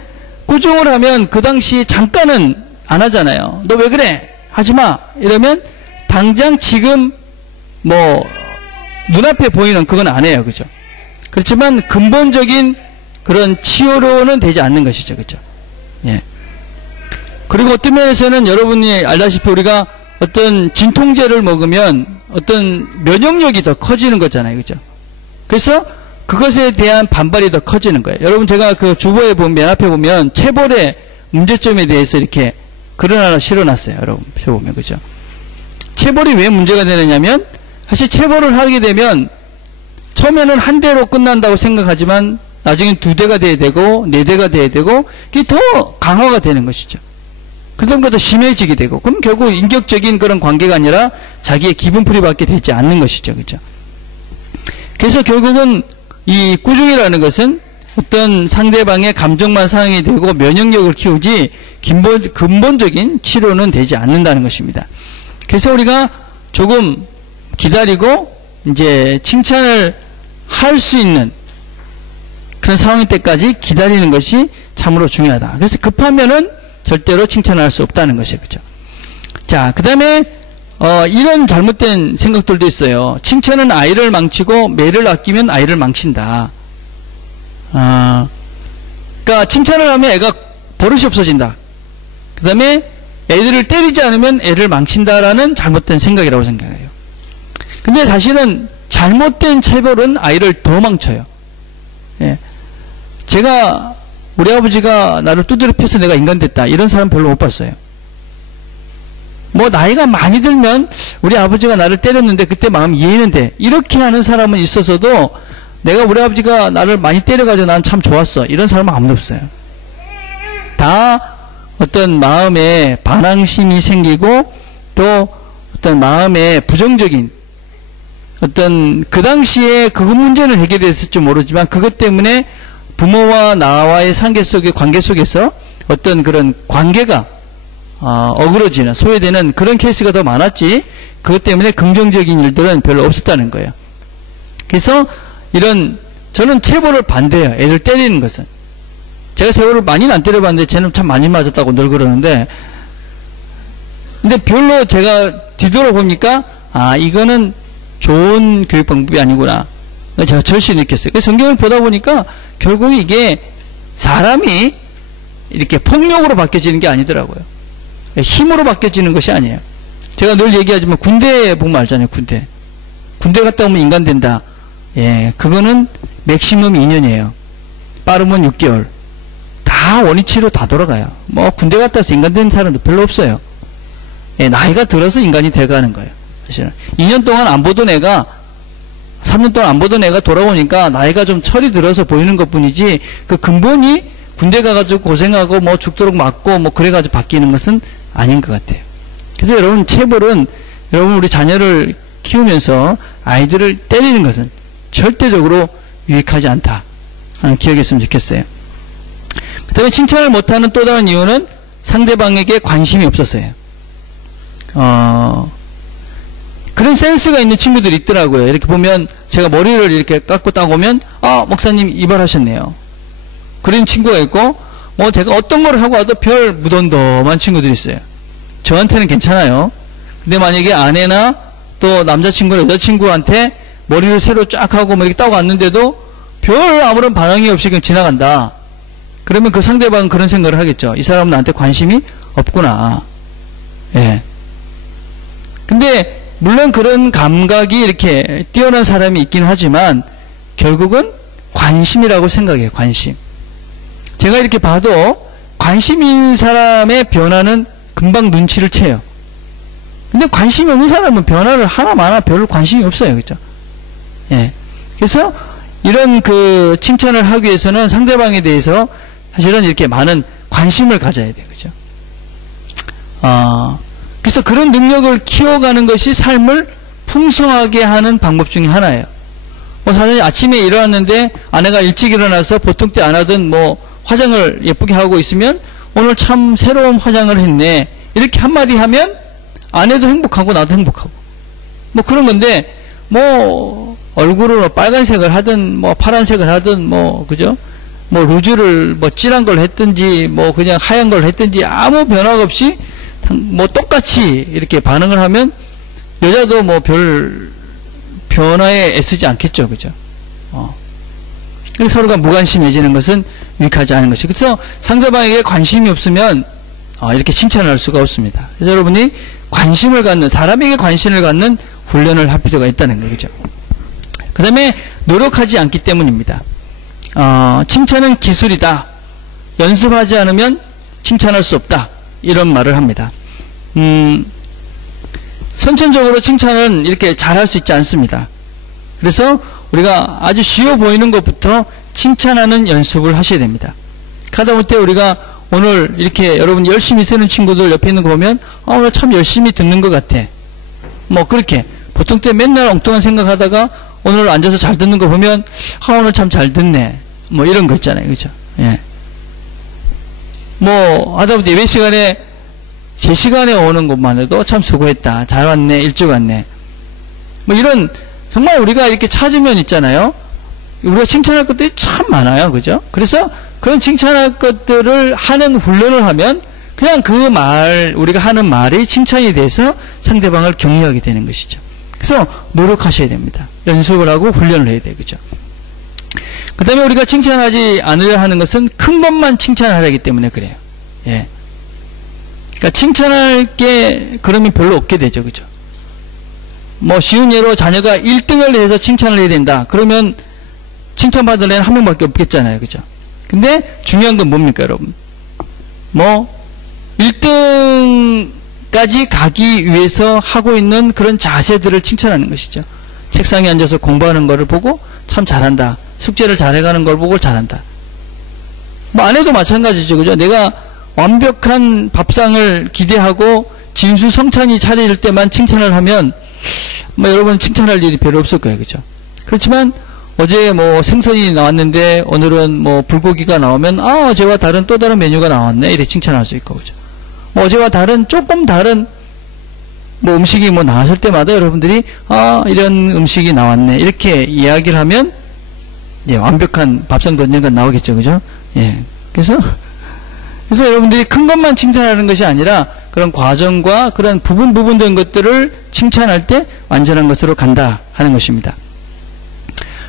꾸중을 하면 그 당시 잠깐은 안 하잖아요. 너 왜 그래? 하지 마. 이러면 당장 지금 눈앞에 보이는 그건 안 해요. 그죠? 그렇지만 근본적인 그런 치유로는 되지 않는 것이죠. 그죠? 예. 그리고 어떤 면에서는 여러분이 알다시피 우리가 어떤 진통제를 먹으면 어떤 면역력이 더 커지는 거잖아요. 그죠? 그래서 그것에 대한 반발이 더 커지는 거예요. 여러분 제가 그 주보에 보면 맨 앞에 보면 체벌의 문제점에 대해서 이렇게 글을 하나 실어놨어요. 여러분 보면 그죠? 체벌이 왜 문제가 되느냐면 사실 체벌을 하게 되면 처음에는 한 대로 끝난다고 생각하지만 나중엔 2대가 돼야 되고 4대가 돼야 되고 그게 더 강화가 되는 것이죠. 그다음부터 더 심해지게 되고 그럼 결국 인격적인 그런 관계가 아니라 자기의 기분풀이밖에 되지 않는 것이죠. 그죠? 그래서 결국은 이 꾸중이라는 것은 어떤 상대방의 감정만 상응이 되고 면역력을 키우지 근본적인 치료는 되지 않는다는 것입니다. 그래서 우리가 조금 기다리고 이제 칭찬을 할 수 있는 그런 상황일 때까지 기다리는 것이 참으로 중요하다. 그래서 급하면은 절대로 칭찬을 할 수 없다는 것이에요. 그죠? 자, 그 다음에 이런 잘못된 생각들도 있어요. 칭찬은 아이를 망치고 매를 아끼면 아이를 망친다. 그러니까 칭찬을 하면 애가 버릇이 없어진다. 그 다음에 애들을 때리지 않으면 애를 망친다라는 잘못된 생각이라고 생각해요. 근데 사실은 잘못된 체벌은 아이를 더 망쳐요. 예. 제가 우리 아버지가 나를 두드려 패서 내가 인간 됐다 이런 사람 별로 못 봤어요. 나이가 많이 들면 우리 아버지가 나를 때렸는데 그때 마음 이해했는데 이렇게 하는 사람은 있어서도 내가 우리 아버지가 나를 많이 때려가지고 난 참 좋았어 이런 사람은 아무도 없어요. 다 어떤 마음에 반항심이 생기고 또 어떤 마음에 부정적인 어떤 그 당시에 그 문제는 해결됐을지 모르지만 그것 때문에 부모와 나와의 관계 속에서 어떤 그런 관계가 어그러지는 소외되는 그런 케이스가 더 많았지 그것 때문에 긍정적인 일들은 별로 없었다는 거예요. 그래서 저는 체벌을 반대해요. 애들 때리는 것은. 제가 세월을 많이는 안 때려봤는데 쟤는 참 많이 맞았다고 늘 그러는데 근데 별로 제가 뒤돌아보니까 이거는 좋은 교육 방법이 아니구나. 제가 절실히 느꼈어요. 그래서 성경을 보다 보니까 결국 이게 사람이 이렇게 폭력으로 바뀌어지는 게 아니더라고요. 힘으로 바뀌어지는 것이 아니에요. 제가 늘 얘기하지만 군대 보면 알잖아요. 군대 갔다 오면 인간 된다. 예, 그거는 맥시멈 2년이에요. 빠르면 6개월. 다 원위치로 다 돌아가요. 군대 갔다 와서 인간 된 사람도 별로 없어요. 예, 나이가 들어서 인간이 돼가는 거예요. 사실은 2년 동안 안 보던 애가 3년 동안 안 보던 애가 돌아오니까 나이가 좀 철이 들어서 보이는 것 뿐이지 그 근본이 군대 가가지고 고생하고 죽도록 맞고 그래가지고 바뀌는 것은 아닌 것 같아요. 그래서 여러분 체벌은 여러분 우리 자녀를 키우면서 아이들을 때리는 것은 절대적으로 유익하지 않다 하는 기억했으면 좋겠어요. 그 다음에 칭찬을 못하는 또 다른 이유는 상대방에게 관심이 없었어요. 그런 센스가 있는 친구들이 있더라고요. 이렇게 보면 제가 머리를 이렇게 깎고 딱 오면, 목사님 이발하셨네요. 그런 친구가 있고, 제가 어떤 걸 하고 와도 별 무던덤한 친구들이 있어요. 저한테는 괜찮아요. 근데 만약에 아내나 또 남자친구나 여자친구한테 머리를 새로 쫙 하고 이렇게 따고 왔는데도 별 아무런 반응이 없이 그냥 지나간다. 그러면 그 상대방은 그런 생각을 하겠죠. 이 사람은 나한테 관심이 없구나. 예. 근데 물론 그런 감각이 이렇게 뛰어난 사람이 있긴 하지만 결국은 관심이라고 생각해요. 관심. 제가 이렇게 봐도 관심 있는 사람의 변화는 금방 눈치를 채요. 근데 관심이 없는 사람은 변화를 하나마나 별로 관심이 없어요. 그죠? 예. 그래서 이런 그 칭찬을 하기 위해서는 상대방에 대해서 사실은 이렇게 많은 관심을 가져야 돼요. 그죠? 그래서 그런 능력을 키워가는 것이 삶을 풍성하게 하는 방법 중에 하나예요. 사실 아침에 일어났는데 아내가 일찍 일어나서 보통 때 안 하던 화장을 예쁘게 하고 있으면 오늘 참 새로운 화장을 했네. 이렇게 한마디 하면 아내도 행복하고 나도 행복하고. 그런 건데, 얼굴을 빨간색을 하든, 파란색을 하든, 그죠? 루즈를 진한 걸 했든지, 그냥 하얀 걸 했든지 아무 변화가 없이 똑같이 이렇게 반응을 하면 여자도 별 변화에 애쓰지 않겠죠. 그죠? 그래서 서로가 무관심해지는 것은 유익하지 않은 것이. 그래서 상대방에게 관심이 없으면 이렇게 칭찬을 할 수가 없습니다. 그래서 여러분이 관심을 갖는, 사람에게 관심을 갖는 훈련을 할 필요가 있다는 거죠. 그 다음에 노력하지 않기 때문입니다. 칭찬은 기술이다. 연습하지 않으면 칭찬할 수 없다. 이런 말을 합니다. 선천적으로 칭찬은 이렇게 잘할 수 있지 않습니다. 그래서 우리가 아주 쉬워 보이는 것부터 칭찬하는 연습을 하셔야 됩니다. 하다못해 우리가 오늘 이렇게 여러분 열심히 쓰는 친구들 옆에 있는 거 보면 오늘 참 열심히 듣는 것 같아. 그렇게 보통 때 맨날 엉뚱한 생각하다가 오늘 앉아서 잘 듣는 거 보면 오늘 참 잘 듣네. 이런 거 있잖아요. 그죠? 예. 하다못해 예배 시간에 제 시간에 오는 것만 해도 참 수고했다. 잘 왔네. 일찍 왔네. 이런 정말 우리가 이렇게 찾으면 있잖아요. 우리가 칭찬할 것들이 참 많아요. 그죠? 그래서 그런 칭찬할 것들을 하는 훈련을 하면 그냥 우리가 하는 말이 칭찬이 돼서 상대방을 격려하게 되는 것이죠. 그래서 노력하셔야 됩니다. 연습을 하고 훈련을 해야 돼요. 그죠? 그 다음에 우리가 칭찬하지 않으려 하는 것은 큰 것만 칭찬하기 때문에 그래요. 예. 그러니까 칭찬할 게 그러면 별로 없게 되죠. 그죠? 쉬운 예로 자녀가 1등을 해서 칭찬을 해야 된다. 그러면 칭찬받을 애는 한 명밖에 없겠잖아요. 그죠? 근데 중요한 건 뭡니까, 여러분? 1등까지 가기 위해서 하고 있는 그런 자세들을 칭찬하는 것이죠. 책상에 앉아서 공부하는 거를 보고 참 잘한다. 숙제를 잘해가는 걸 보고 잘한다. 아내도 마찬가지죠. 그죠? 내가 완벽한 밥상을 기대하고 진수성찬이 차릴 때만 칭찬을 하면 여러분 칭찬할 일이 별로 없을 거예요. 그죠? 그렇지만 어제 생선이 나왔는데 오늘은 불고기가 나오면 어제와 다른 또 다른 메뉴가 나왔네. 이렇게 칭찬할 수 있고. 그죠? 어제와 다른 조금 다른 음식이 나왔을 때마다 여러분들이 이런 음식이 나왔네. 이렇게 이야기를 하면 완벽한 밥상 던전가 나오겠죠. 그죠? 예. 그래서 여러분들이 큰 것만 칭찬하는 것이 아니라 그런 과정과 그런 부분된 것들을 칭찬할 때 완전한 것으로 간다 하는 것입니다.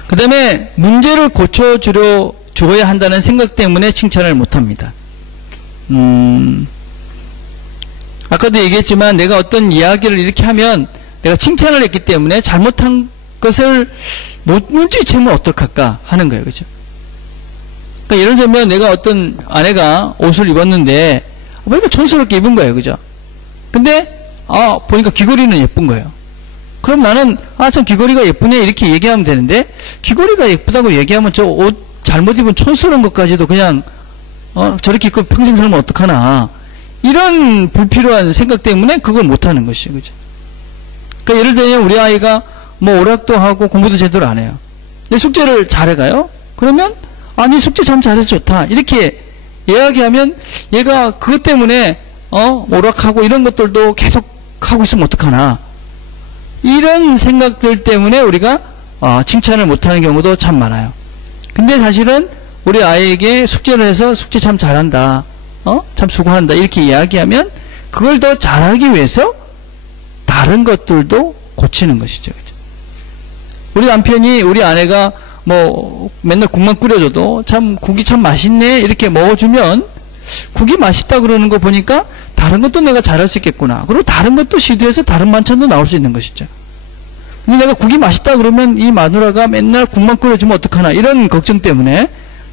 그 다음에 문제를 고쳐줘야 한다는 생각 때문에 칭찬을 못합니다. 아까도 얘기했지만 내가 어떤 이야기를 이렇게 하면 내가 칭찬을 했기 때문에 잘못한 것을 못 눈치채면 어떡할까 하는 거예요. 그죠? 그러니까 예를 들면 내가 어떤 아내가 옷을 입었는데 보니까 촌스럽게 입은 거예요. 그죠? 근데 보니까 귀걸이는 예쁜 거예요. 그럼 나는 참 귀걸이가 예쁘네 이렇게 얘기하면 되는데 귀걸이가 예쁘다고 얘기하면 저 옷 잘못 입은 촌스러운 것까지도 그냥 저렇게 입고 평생 살면 어떡하나 이런 불필요한 생각 때문에 그걸 못하는 것이죠. 그죠? 그러니까 예를 들면 우리 아이가 오락도 하고 공부도 제대로 안 해요. 근데 숙제를 잘해가요? 그러면 아니 숙제 참 잘해서 좋다 이렇게 이야기하면 얘가 그것 때문에 오락하고 이런 것들도 계속 하고 있으면 어떡하나 이런 생각들 때문에 우리가 칭찬을 못하는 경우도 참 많아요. 근데 사실은 우리 아이에게 숙제를 해서 숙제 참 잘한다, 참 수고한다 이렇게 이야기하면 그걸 더 잘하기 위해서 다른 것들도 고치는 것이죠. 그죠? 우리 남편이 우리 아내가 뭐 맨날 국만 끓여줘도 참 국이 참 맛있네 이렇게 먹어주면 국이 맛있다 그러는 거 보니까 다른 것도 내가 잘할 수 있겠구나. 그리고 다른 것도 시도해서 다른 반찬도 나올 수 있는 것이죠. 근데 내가 국이 맛있다 그러면 이 마누라가 맨날 국만 끓여주면 어떡하나 이런 걱정 때문에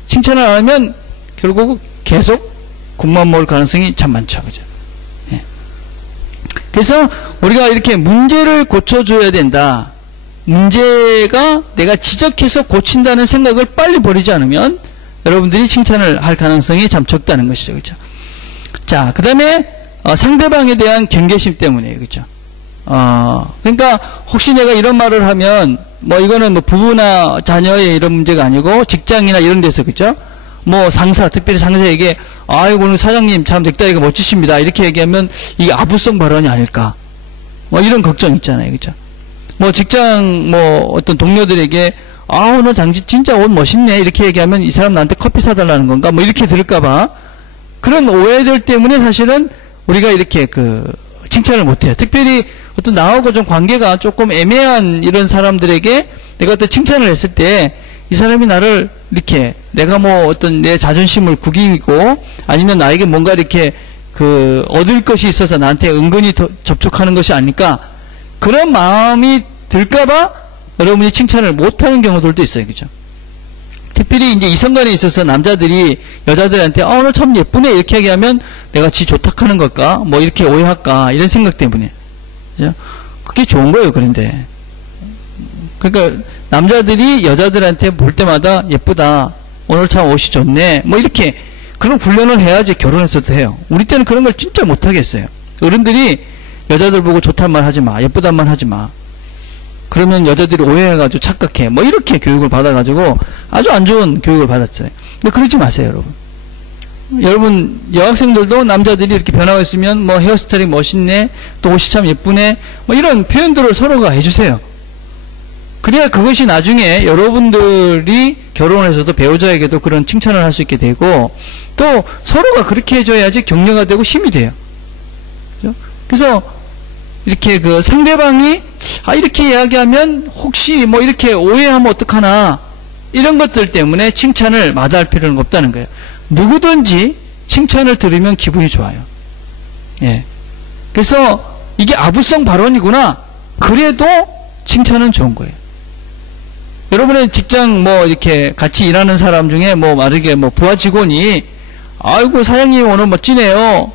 칭찬을 안 하면 결국 계속 국만 먹을 가능성이 참 많죠. 그죠? 예. 그래서 우리가 이렇게 문제를 고쳐줘야 된다. 문제가 내가 지적해서 고친다는 생각을 빨리 버리지 않으면 여러분들이 칭찬을 할 가능성이 참 적다는 것이죠. 그죠? 자, 그 다음에 상대방에 대한 경계심 때문이에요. 그죠? 그러니까 혹시 내가 이런 말을 하면 뭐 이거는 뭐 부부나 자녀의 이런 문제가 아니고 직장이나 이런 데서 그죠? 뭐 상사, 특별히 상사에게 아이고 오늘 사장님 참 넥타이가 멋지십니다. 이렇게 얘기하면 이게 아부성 발언이 아닐까? 뭐 이런 걱정 있잖아요. 그죠? 뭐 직장 뭐 어떤 동료들에게 오늘 장지 진짜 옷 멋있네 이렇게 얘기하면 이 사람 나한테 커피 사달라는 건가? 뭐 이렇게 들을까봐 그런 오해들 때문에 사실은 우리가 이렇게 칭찬을 못해요. 특별히 어떤 나하고 좀 관계가 조금 애매한 이런 사람들에게 내가 어떤 칭찬을 했을 때 이 사람이 나를 이렇게 내가 뭐 어떤 내 자존심을 구기고 아니면 나에게 뭔가 이렇게 얻을 것이 있어서 나한테 은근히 더 접촉하는 것이 아닐까 그런 마음이 들까봐 여러분이 칭찬을 못하는 경우들도 있어요. 그죠? 특별히 이제 이성간에 있어서 남자들이 여자들한테 오늘 참 예쁘네 이렇게 얘기하면 내가 지 좋탁하는 걸까 뭐 이렇게 오해할까 이런 생각 때문에 그죠? 그게 좋은 거예요. 그런데 그러니까 남자들이 여자들한테 볼 때마다 예쁘다 오늘 참 옷이 좋네 뭐 이렇게 그런 훈련을 해야지 결혼해서도 해요. 우리 때는 그런 걸 진짜 못하겠어요. 어른들이 여자들 보고 좋단 말 하지 마 예쁘단 말 하지 마 그러면 여자들이 오해해가지고 착각해 뭐 이렇게 교육을 받아가지고 아주 안 좋은 교육을 받았어요. 근데 그러지 마세요. 여러분 여학생들도 남자들이 이렇게 변하고 있으면 뭐 헤어스타일이 멋있네 또 옷이 참 예쁘네 뭐 이런 표현들을 서로가 해주세요. 그래야 그것이 나중에 여러분들이 결혼해서도 배우자에게도 그런 칭찬을 할 수 있게 되고 또 서로가 그렇게 해줘야지 격려가 되고 힘이 돼요. 그렇죠? 그래서 이렇게 상대방이 이렇게 이야기하면 혹시 뭐 이렇게 오해하면 어떡하나 이런 것들 때문에 칭찬을 마다할 필요는 없다는 거예요. 누구든지 칭찬을 들으면 기분이 좋아요. 예. 그래서 이게 아부성 발언이구나. 그래도 칭찬은 좋은 거예요. 여러분의 직장 뭐 이렇게 같이 일하는 사람 중에 뭐 마르게 뭐 부하 직원이 아이고 사장님 오늘 멋지네요.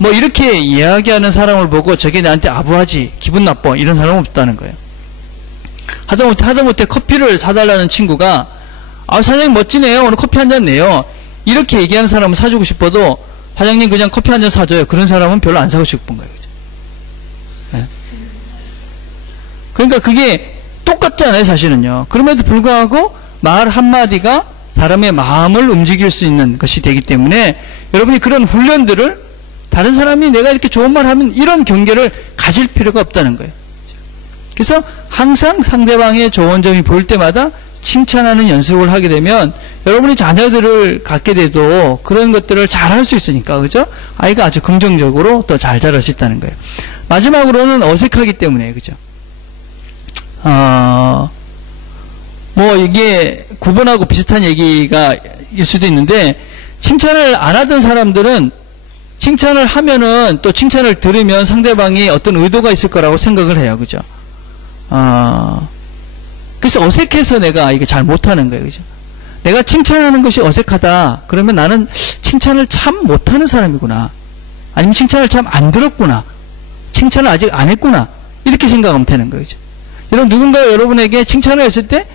뭐 이렇게 이야기하는 사람을 보고 저게 나한테 아부하지 기분 나빠 이런 사람은 없다는 거예요. 하다못해 커피를 사달라는 친구가 사장님 멋지네요 오늘 커피 한 잔 내요 이렇게 얘기하는 사람은 사주고 싶어도 사장님 그냥 커피 한 잔 사줘요 그런 사람은 별로 안 사고 싶은 거예요. 그죠? 네. 그러니까 그게 똑같잖아요 사실은요. 그럼에도 불구하고 말 한마디가 사람의 마음을 움직일 수 있는 것이 되기 때문에 여러분이 그런 훈련들을 다른 사람이 내가 이렇게 좋은 말 하면 이런 경계를 가질 필요가 없다는 거예요. 그래서 항상 상대방의 좋은 점이 보일 때마다 칭찬하는 연습을 하게 되면 여러분이 자녀들을 갖게 돼도 그런 것들을 잘 할 수 있으니까 그죠? 아이가 아주 긍정적으로 또 잘 자랄 수 있다는 거예요. 마지막으로는 어색하기 때문에 그죠? 뭐 이게 구분하고 비슷한 얘기가 일 수도 있는데 칭찬을 안 하던 사람들은 칭찬을 하면은 또 칭찬을 들으면 상대방이 어떤 의도가 있을 거라고 생각을 해요. 그죠? 그래서 어색해서 내가 이게 잘 못하는 거예요. 그죠? 내가 칭찬하는 것이 어색하다. 그러면 나는 칭찬을 참 못하는 사람이구나. 아니면 칭찬을 참 안 들었구나. 칭찬을 아직 안 했구나. 이렇게 생각하면 되는 거예요. 그죠? 여러분 누군가 여러분에게 칭찬을 했을 때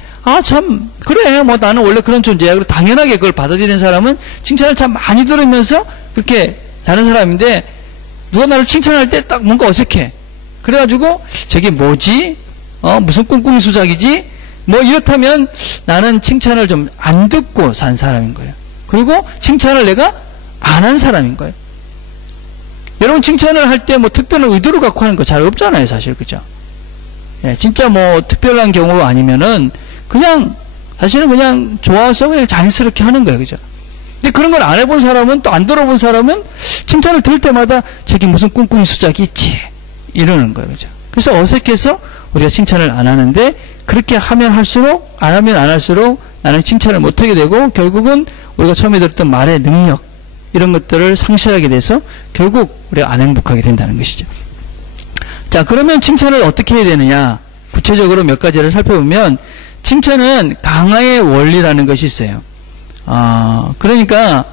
참 그래 뭐 나는 원래 그런 존재야. 그리고 당연하게 그걸 받아들이는 사람은 칭찬을 참 많이 들으면서 그렇게 자는 사람인데 누가 나를 칭찬할 때 딱 뭔가 어색해. 그래가지고 저게 뭐지? 무슨 꿍꿍이 수작이지? 뭐 이렇다면 나는 칭찬을 좀 안 듣고 산 사람인 거예요. 그리고 칭찬을 내가 안 한 사람인 거예요. 여러분 칭찬을 할 때 뭐 특별한 의도를 갖고 하는 거 잘 없잖아요 사실. 그죠? 예, 진짜 뭐 특별한 경우가 아니면은 그냥 사실은 그냥 좋아서 그냥 자연스럽게 하는 거예요. 그죠? 근데 그런 걸 안 해본 사람은, 또 안 들어본 사람은 칭찬을 들을 때마다 저기 무슨 꿍꿍이 수작이 있지 이러는 거예요. 그죠? 그래서 어색해서 우리가 칭찬을 안 하는데, 그렇게 하면 할수록, 안 하면 안 할수록 나는 칭찬을 못하게 되고, 결국은 우리가 처음에 들었던 말의 능력 이런 것들을 상실하게 돼서 결국 우리가 안 행복하게 된다는 것이죠. 자, 그러면 칭찬을 어떻게 해야 되느냐, 구체적으로 몇 가지를 살펴보면, 칭찬은 강화의 원리라는 것이 있어요. 그러니까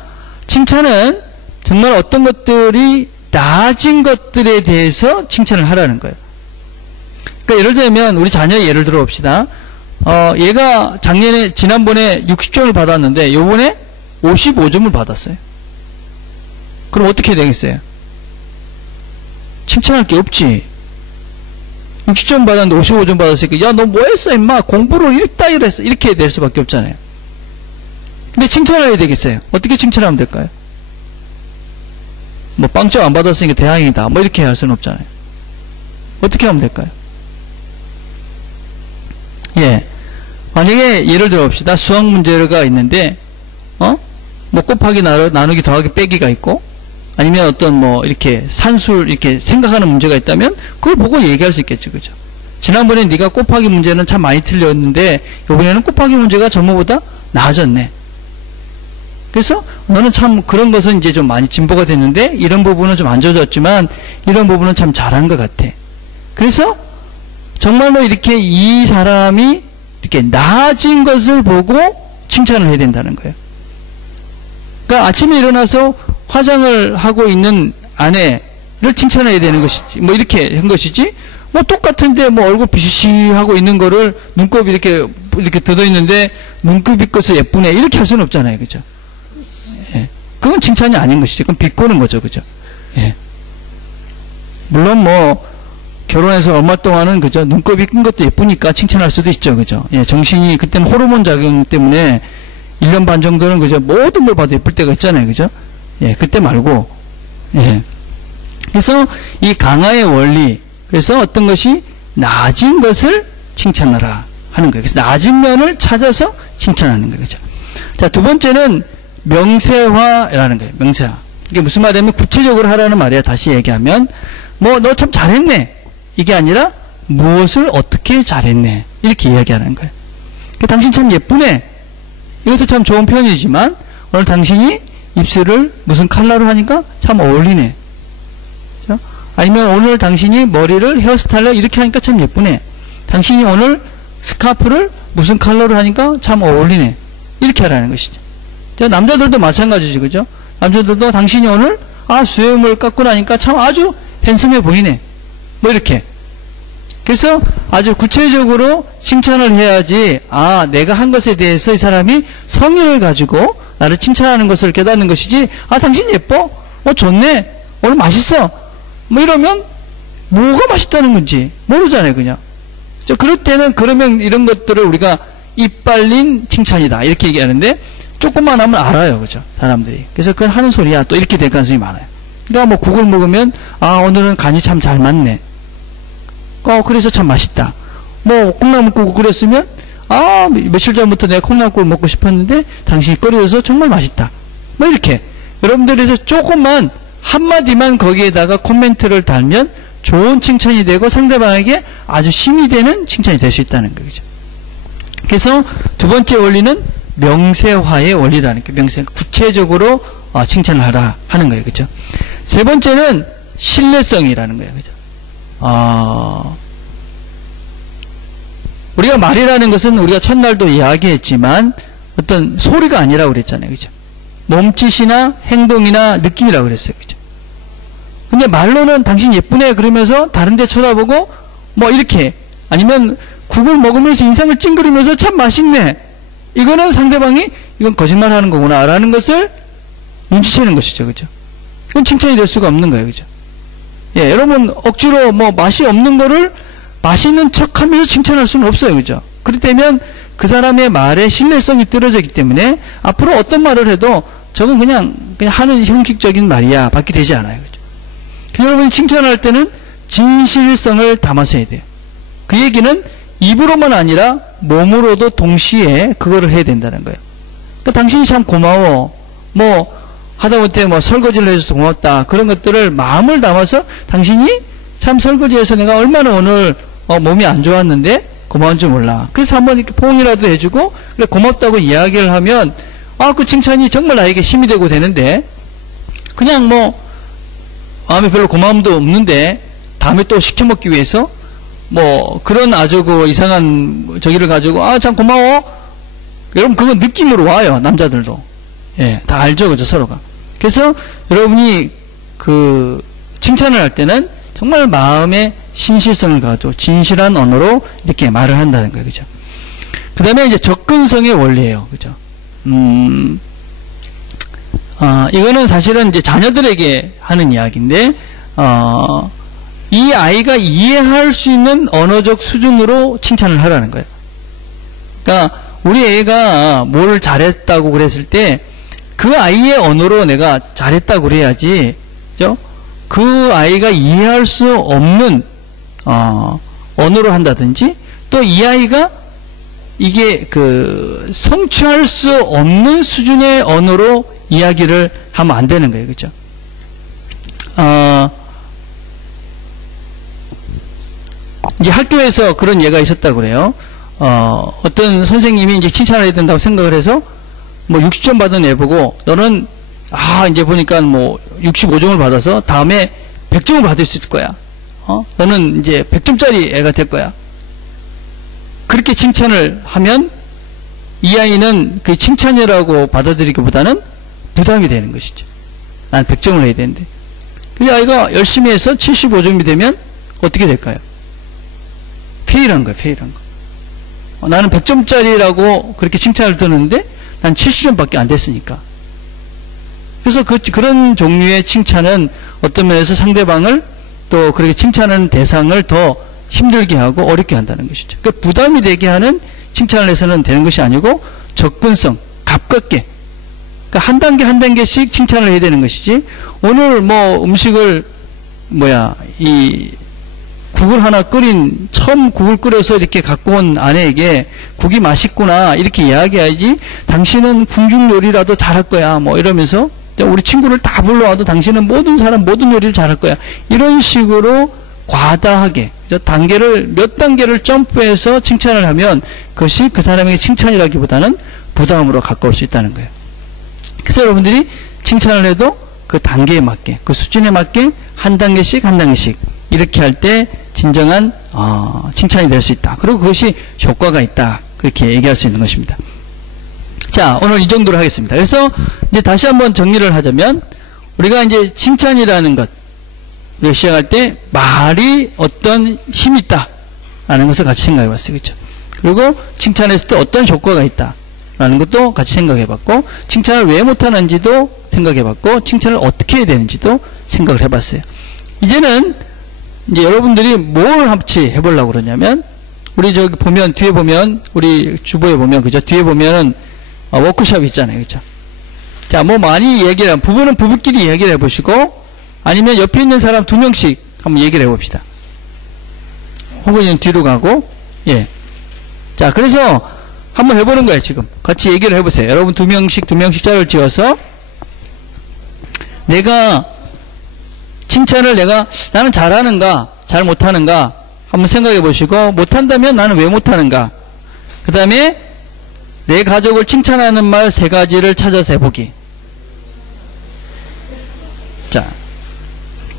칭찬은 정말 어떤 것들이 나아진 것들에 대해서 칭찬을 하라는 거예요. 그러니까 예를 들면 우리 자녀의 예를 들어 봅시다. 얘가 지난번에 60점을 받았는데 요번에 55점을 받았어요. 그럼 어떻게 되겠어요? 칭찬할 게 없지. 60점 받았는데 55점 받았으니까 야, 너 뭐 했어 임마, 공부를 이랬다 했어, 이렇게 될 수밖에 없잖아요. 근데 칭찬을 해야 되겠어요. 어떻게 칭찬하면 될까요? 뭐 빵점 안 받았으니까 대항이다 뭐 이렇게 할 수는 없잖아요. 어떻게 하면 될까요? 예, 만약에 예를 들어 봅시다. 수학 문제가 있는데 뭐 곱하기 나누기 더하기 빼기가 있고, 아니면 어떤 뭐 이렇게 산술 이렇게 생각하는 문제가 있다면 그걸 보고 얘기할 수 있겠죠. 그죠? 지난번에 네가 곱하기 문제는 참 많이 틀렸는데 이번에는 곱하기 문제가 전번보다 나아졌네. 그래서 너는 참 그런 것은 이제 좀 많이 진보가 됐는데 이런 부분은 좀 안 좋아졌지만 이런 부분은 참 잘한 것 같아. 그래서 정말로 이렇게 이 사람이 이렇게 나아진 것을 보고 칭찬을 해야 된다는 거예요. 그러니까 아침에 일어나서 화장을 하고 있는 아내를 칭찬해야 되는 것이지, 뭐 이렇게 한 것이지, 뭐 똑같은데 뭐 얼굴 비시시 하고 있는 거를 눈곱이 이렇게 뜯어 있는데 눈곱이 껴서 예쁘네 이렇게 할 수는 없잖아요. 그죠? 예. 그건 칭찬이 아닌 것이지. 그건 비꼬는 거죠. 그죠? 예. 물론 뭐 결혼해서 얼마 동안은 그죠? 눈곱이 낀 것도 예쁘니까 칭찬할 수도 있죠. 그죠? 예. 정신이 그때는 호르몬 작용 때문에 1년 반 정도는 그죠? 모든 걸 봐도 예쁠 때가 있잖아요. 그죠? 예. 그때 말고. 예. 그래서 이 강화의 원리, 그래서 어떤 것이 나아진 것을 칭찬하라 하는 거예요. 그래서 나아진 면을 찾아서 칭찬하는 거예요. 그죠? 자, 두 번째는 명세화라는 거예요. 명세화. 이게 무슨 말이냐면 구체적으로 하라는 말이야. 다시 얘기하면 뭐 너 참 잘했네 이게 아니라 무엇을 어떻게 잘했네 이렇게 이야기하는 거예요. 당신 참 예쁘네, 이것도 참 좋은 표현이지만 오늘 당신이 입술을 무슨 컬러로 하니까 참 어울리네. 그렇죠? 아니면 오늘 당신이 머리를 헤어스타일로 이렇게 하니까 참 예쁘네. 당신이 오늘 스카프를 무슨 컬러로 하니까 참 어울리네. 이렇게 하라는 것이죠. 남자들도 마찬가지죠. 그죠? 남자들도 당신이 오늘 수염을 깎고 나니까 참 아주 핸섬해 보이네. 뭐 이렇게. 그래서 아주 구체적으로 칭찬을 해야지, 내가 한 것에 대해서 이 사람이 성의를 가지고 나를 칭찬하는 것을 깨닫는 것이지, 당신 예뻐? 좋네? 오늘 맛있어? 뭐 이러면 뭐가 맛있다는 건지 모르잖아요. 그냥. 그럴 때는 그러면 이런 것들을 우리가 이빨린 칭찬이다 이렇게 얘기하는데, 조금만 하면 알아요. 그죠? 사람들이. 그래서 그걸 하는 소리야. 또 이렇게 될 가능성이 많아요. 그러니까 뭐 국을 먹으면, 오늘은 간이 참 잘 맞네. 그래서 참 맛있다. 뭐 콩나물국을 끓였으면, 며칠 전부터 내가 콩나물국을 먹고 싶었는데 당신이 끓여서 정말 맛있다. 뭐 이렇게. 여러분들에서 조금만 한마디만 거기에다가 코멘트를 달면 좋은 칭찬이 되고 상대방에게 아주 힘이 되는 칭찬이 될 수 있다는 거죠. 그래서 두 번째 원리는 명세화의 원리라는 게, 명세, 구체적으로 칭찬을 하라 하는 거예요. 그죠? 세 번째는 신뢰성이라는 거예요. 그죠? 우리가 말이라는 것은 우리가 첫날도 이야기했지만 어떤 소리가 아니라고 그랬잖아요. 그죠? 몸짓이나 행동이나 느낌이라고 그랬어요. 그죠? 근데 말로는 당신 예쁘네 그러면서 다른 데 쳐다보고 뭐 이렇게, 아니면 국을 먹으면서 인상을 찡그리면서 참 맛있네, 이거는 상대방이 이건 거짓말 하는 거구나 라는 것을 눈치채는 것이죠. 그죠? 그건 칭찬이 될 수가 없는 거예요. 그죠? 예, 여러분 억지로 뭐 맛이 없는 거를 맛있는 척 하면서 칭찬할 수는 없어요. 그죠? 그렇다면 그 사람의 말에 신뢰성이 떨어지기 때문에 앞으로 어떤 말을 해도 저건 그냥 하는 형식적인 말이야 밖에 되지 않아요. 그죠? 여러분이 칭찬할 때는 진실성을 담아서 해야 돼요. 그 얘기는 입으로만 아니라 몸으로도 동시에 그거를 해야 된다는 거예요. 그러니까 당신이 참 고마워. 뭐 하다못해 뭐 설거지를 해줘서 고맙다. 그런 것들을 마음을 담아서 당신이 참 설거지해서 내가 얼마나 오늘 몸이 안 좋았는데 고마운 줄 몰라. 그래서 한번 이렇게 포옹이라도 해주고 그래 고맙다고 이야기를 하면 그 칭찬이 정말 나에게 힘이 되고 되는데 그냥 뭐 마음에 별로 고마움도 없는데 다음에 또 시켜먹기 위해서 뭐 그런 아주 그 이상한 저기를 가지고 참 고마워. 여러분 그건 느낌으로 와요. 남자들도. 예, 다 알죠. 그죠 서로가. 그래서 여러분이 그 칭찬을 할 때는 정말 마음의 신실성을 가지고 진실한 언어로 이렇게 말을 한다는 거예요. 그죠? 그 다음에 이제 접근성의 원리예요. 그죠? 이거는 사실은 이제 자녀들에게 하는 이야기인데, 이 아이가 이해할 수 있는 언어적 수준으로 칭찬을 하라는 거예요. 그러니까, 우리 애가 뭘 잘했다고 그랬을 때, 그 아이의 언어로 내가 잘했다고 그래야지, 그죠? 그 아이가 이해할 수 없는, 언어로 한다든지, 또 이 아이가 이게 성취할 수 없는 수준의 언어로 이야기를 하면 안 되는 거예요. 그죠? 이제 학교에서 그런 예가 있었다고 그래요. 어떤 선생님이 이제 칭찬을 해야 된다고 생각을 해서 뭐 60점 받은 애 보고 너는 이제 보니까 뭐 65점을 받아서 다음에 100점을 받을 수 있을 거야. 너는 이제 100점짜리 애가 될 거야. 그렇게 칭찬을 하면 이 아이는 그 칭찬이라고 받아들이기보다는 부담이 되는 것이죠. 난 100점을 해야 되는데. 그 아이가 열심히 해서 75점이 되면 어떻게 될까요? 페일한 거야, 페일한 거. 나는 100점짜리라고 그렇게 칭찬을 듣는데 난 70점밖에 안 됐으니까. 그래서 그런 종류의 칭찬은 어떤 면에서 상대방을 또 그렇게 칭찬하는 대상을 더 힘들게 하고 어렵게 한다는 것이죠. 그러니까 부담이 되게 하는 칭찬을 해서는 되는 것이 아니고 접근성, 가깝게. 그러니까 한 단계 한 단계씩 칭찬을 해야 되는 것이지 오늘 뭐 음식을 국을 하나 처음 국을 끓여서 이렇게 갖고 온 아내에게 국이 맛있구나 이렇게 이야기해야지 당신은 궁중 요리라도 잘할 거야 뭐 이러면서 우리 친구를 다 불러와도 당신은 모든 요리를 잘할 거야 이런 식으로 과다하게 몇 단계를 점프해서 칭찬을 하면 그것이 그 사람에게 칭찬이라기보다는 부담으로 가까울 수 있다는 거예요. 그래서 여러분들이 칭찬을 해도 그 단계에 맞게 그 수준에 맞게 한 단계씩 이렇게 할 때 진정한 칭찬이 될 수 있다. 그리고 그것이 효과가 있다. 그렇게 얘기할 수 있는 것입니다. 자, 오늘 이 정도로 하겠습니다. 그래서 이제 다시 한번 정리를 하자면 우리가 이제 칭찬이라는 것 우리가 시작할 때 말이 어떤 힘이 있다라는 것을 같이 생각해 봤어요. 그렇죠? 그리고 칭찬했을 때 어떤 효과가 있다라는 것도 같이 생각해 봤고 칭찬을 왜 못하는지도 생각해 봤고 칭찬을 어떻게 해야 되는지도 생각을 해 봤어요. 이제는 이제 여러분들이 뭘 같이 해보려고 그러냐면 우리 저기 보면 뒤에 보면 우리 주보에 보면 그죠? 뒤에 보면은 워크숍 있잖아요. 그죠? 자, 뭐 많이 얘기를 부부는 부부끼리 얘기를 해보시고 아니면 옆에 있는 사람 2명씩 한번 얘기를 해봅시다. 혹은 뒤로 가고 예. 자, 그래서 한번 해보는 거예요. 지금 같이 얘기를 해보세요. 여러분 2명씩 짝을 지어서 내가 칭찬을 나는 잘하는가 잘 못하는가 한번 생각해 보시고 못한다면 나는 왜 못하는가 그 다음에 내 가족을 칭찬하는 말 3가지를 찾아서 해보기.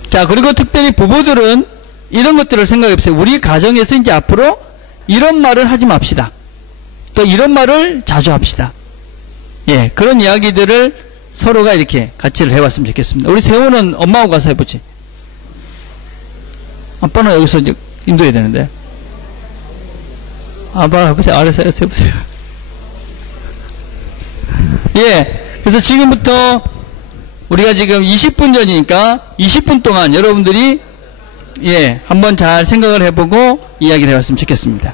자 그리고 특별히 부부들은 이런 것들을 생각해 보세요. 우리 가정에서 이제 앞으로 이런 말을 하지 맙시다. 또 이런 말을 자주 합시다. 예, 그런 이야기들을 서로가 이렇게 같이를 해봤으면 좋겠습니다. 우리 세호는 엄마하고 가서 해보지. 아빠는 여기서 이제 인도해야 되는데. 아빠 해보세요. 알아서 해보세요. 예, 그래서 지금부터 우리가 지금 20분 전이니까 20분 동안 여러분들이 예, 한번 잘 생각을 해보고 이야기를 해봤으면 좋겠습니다.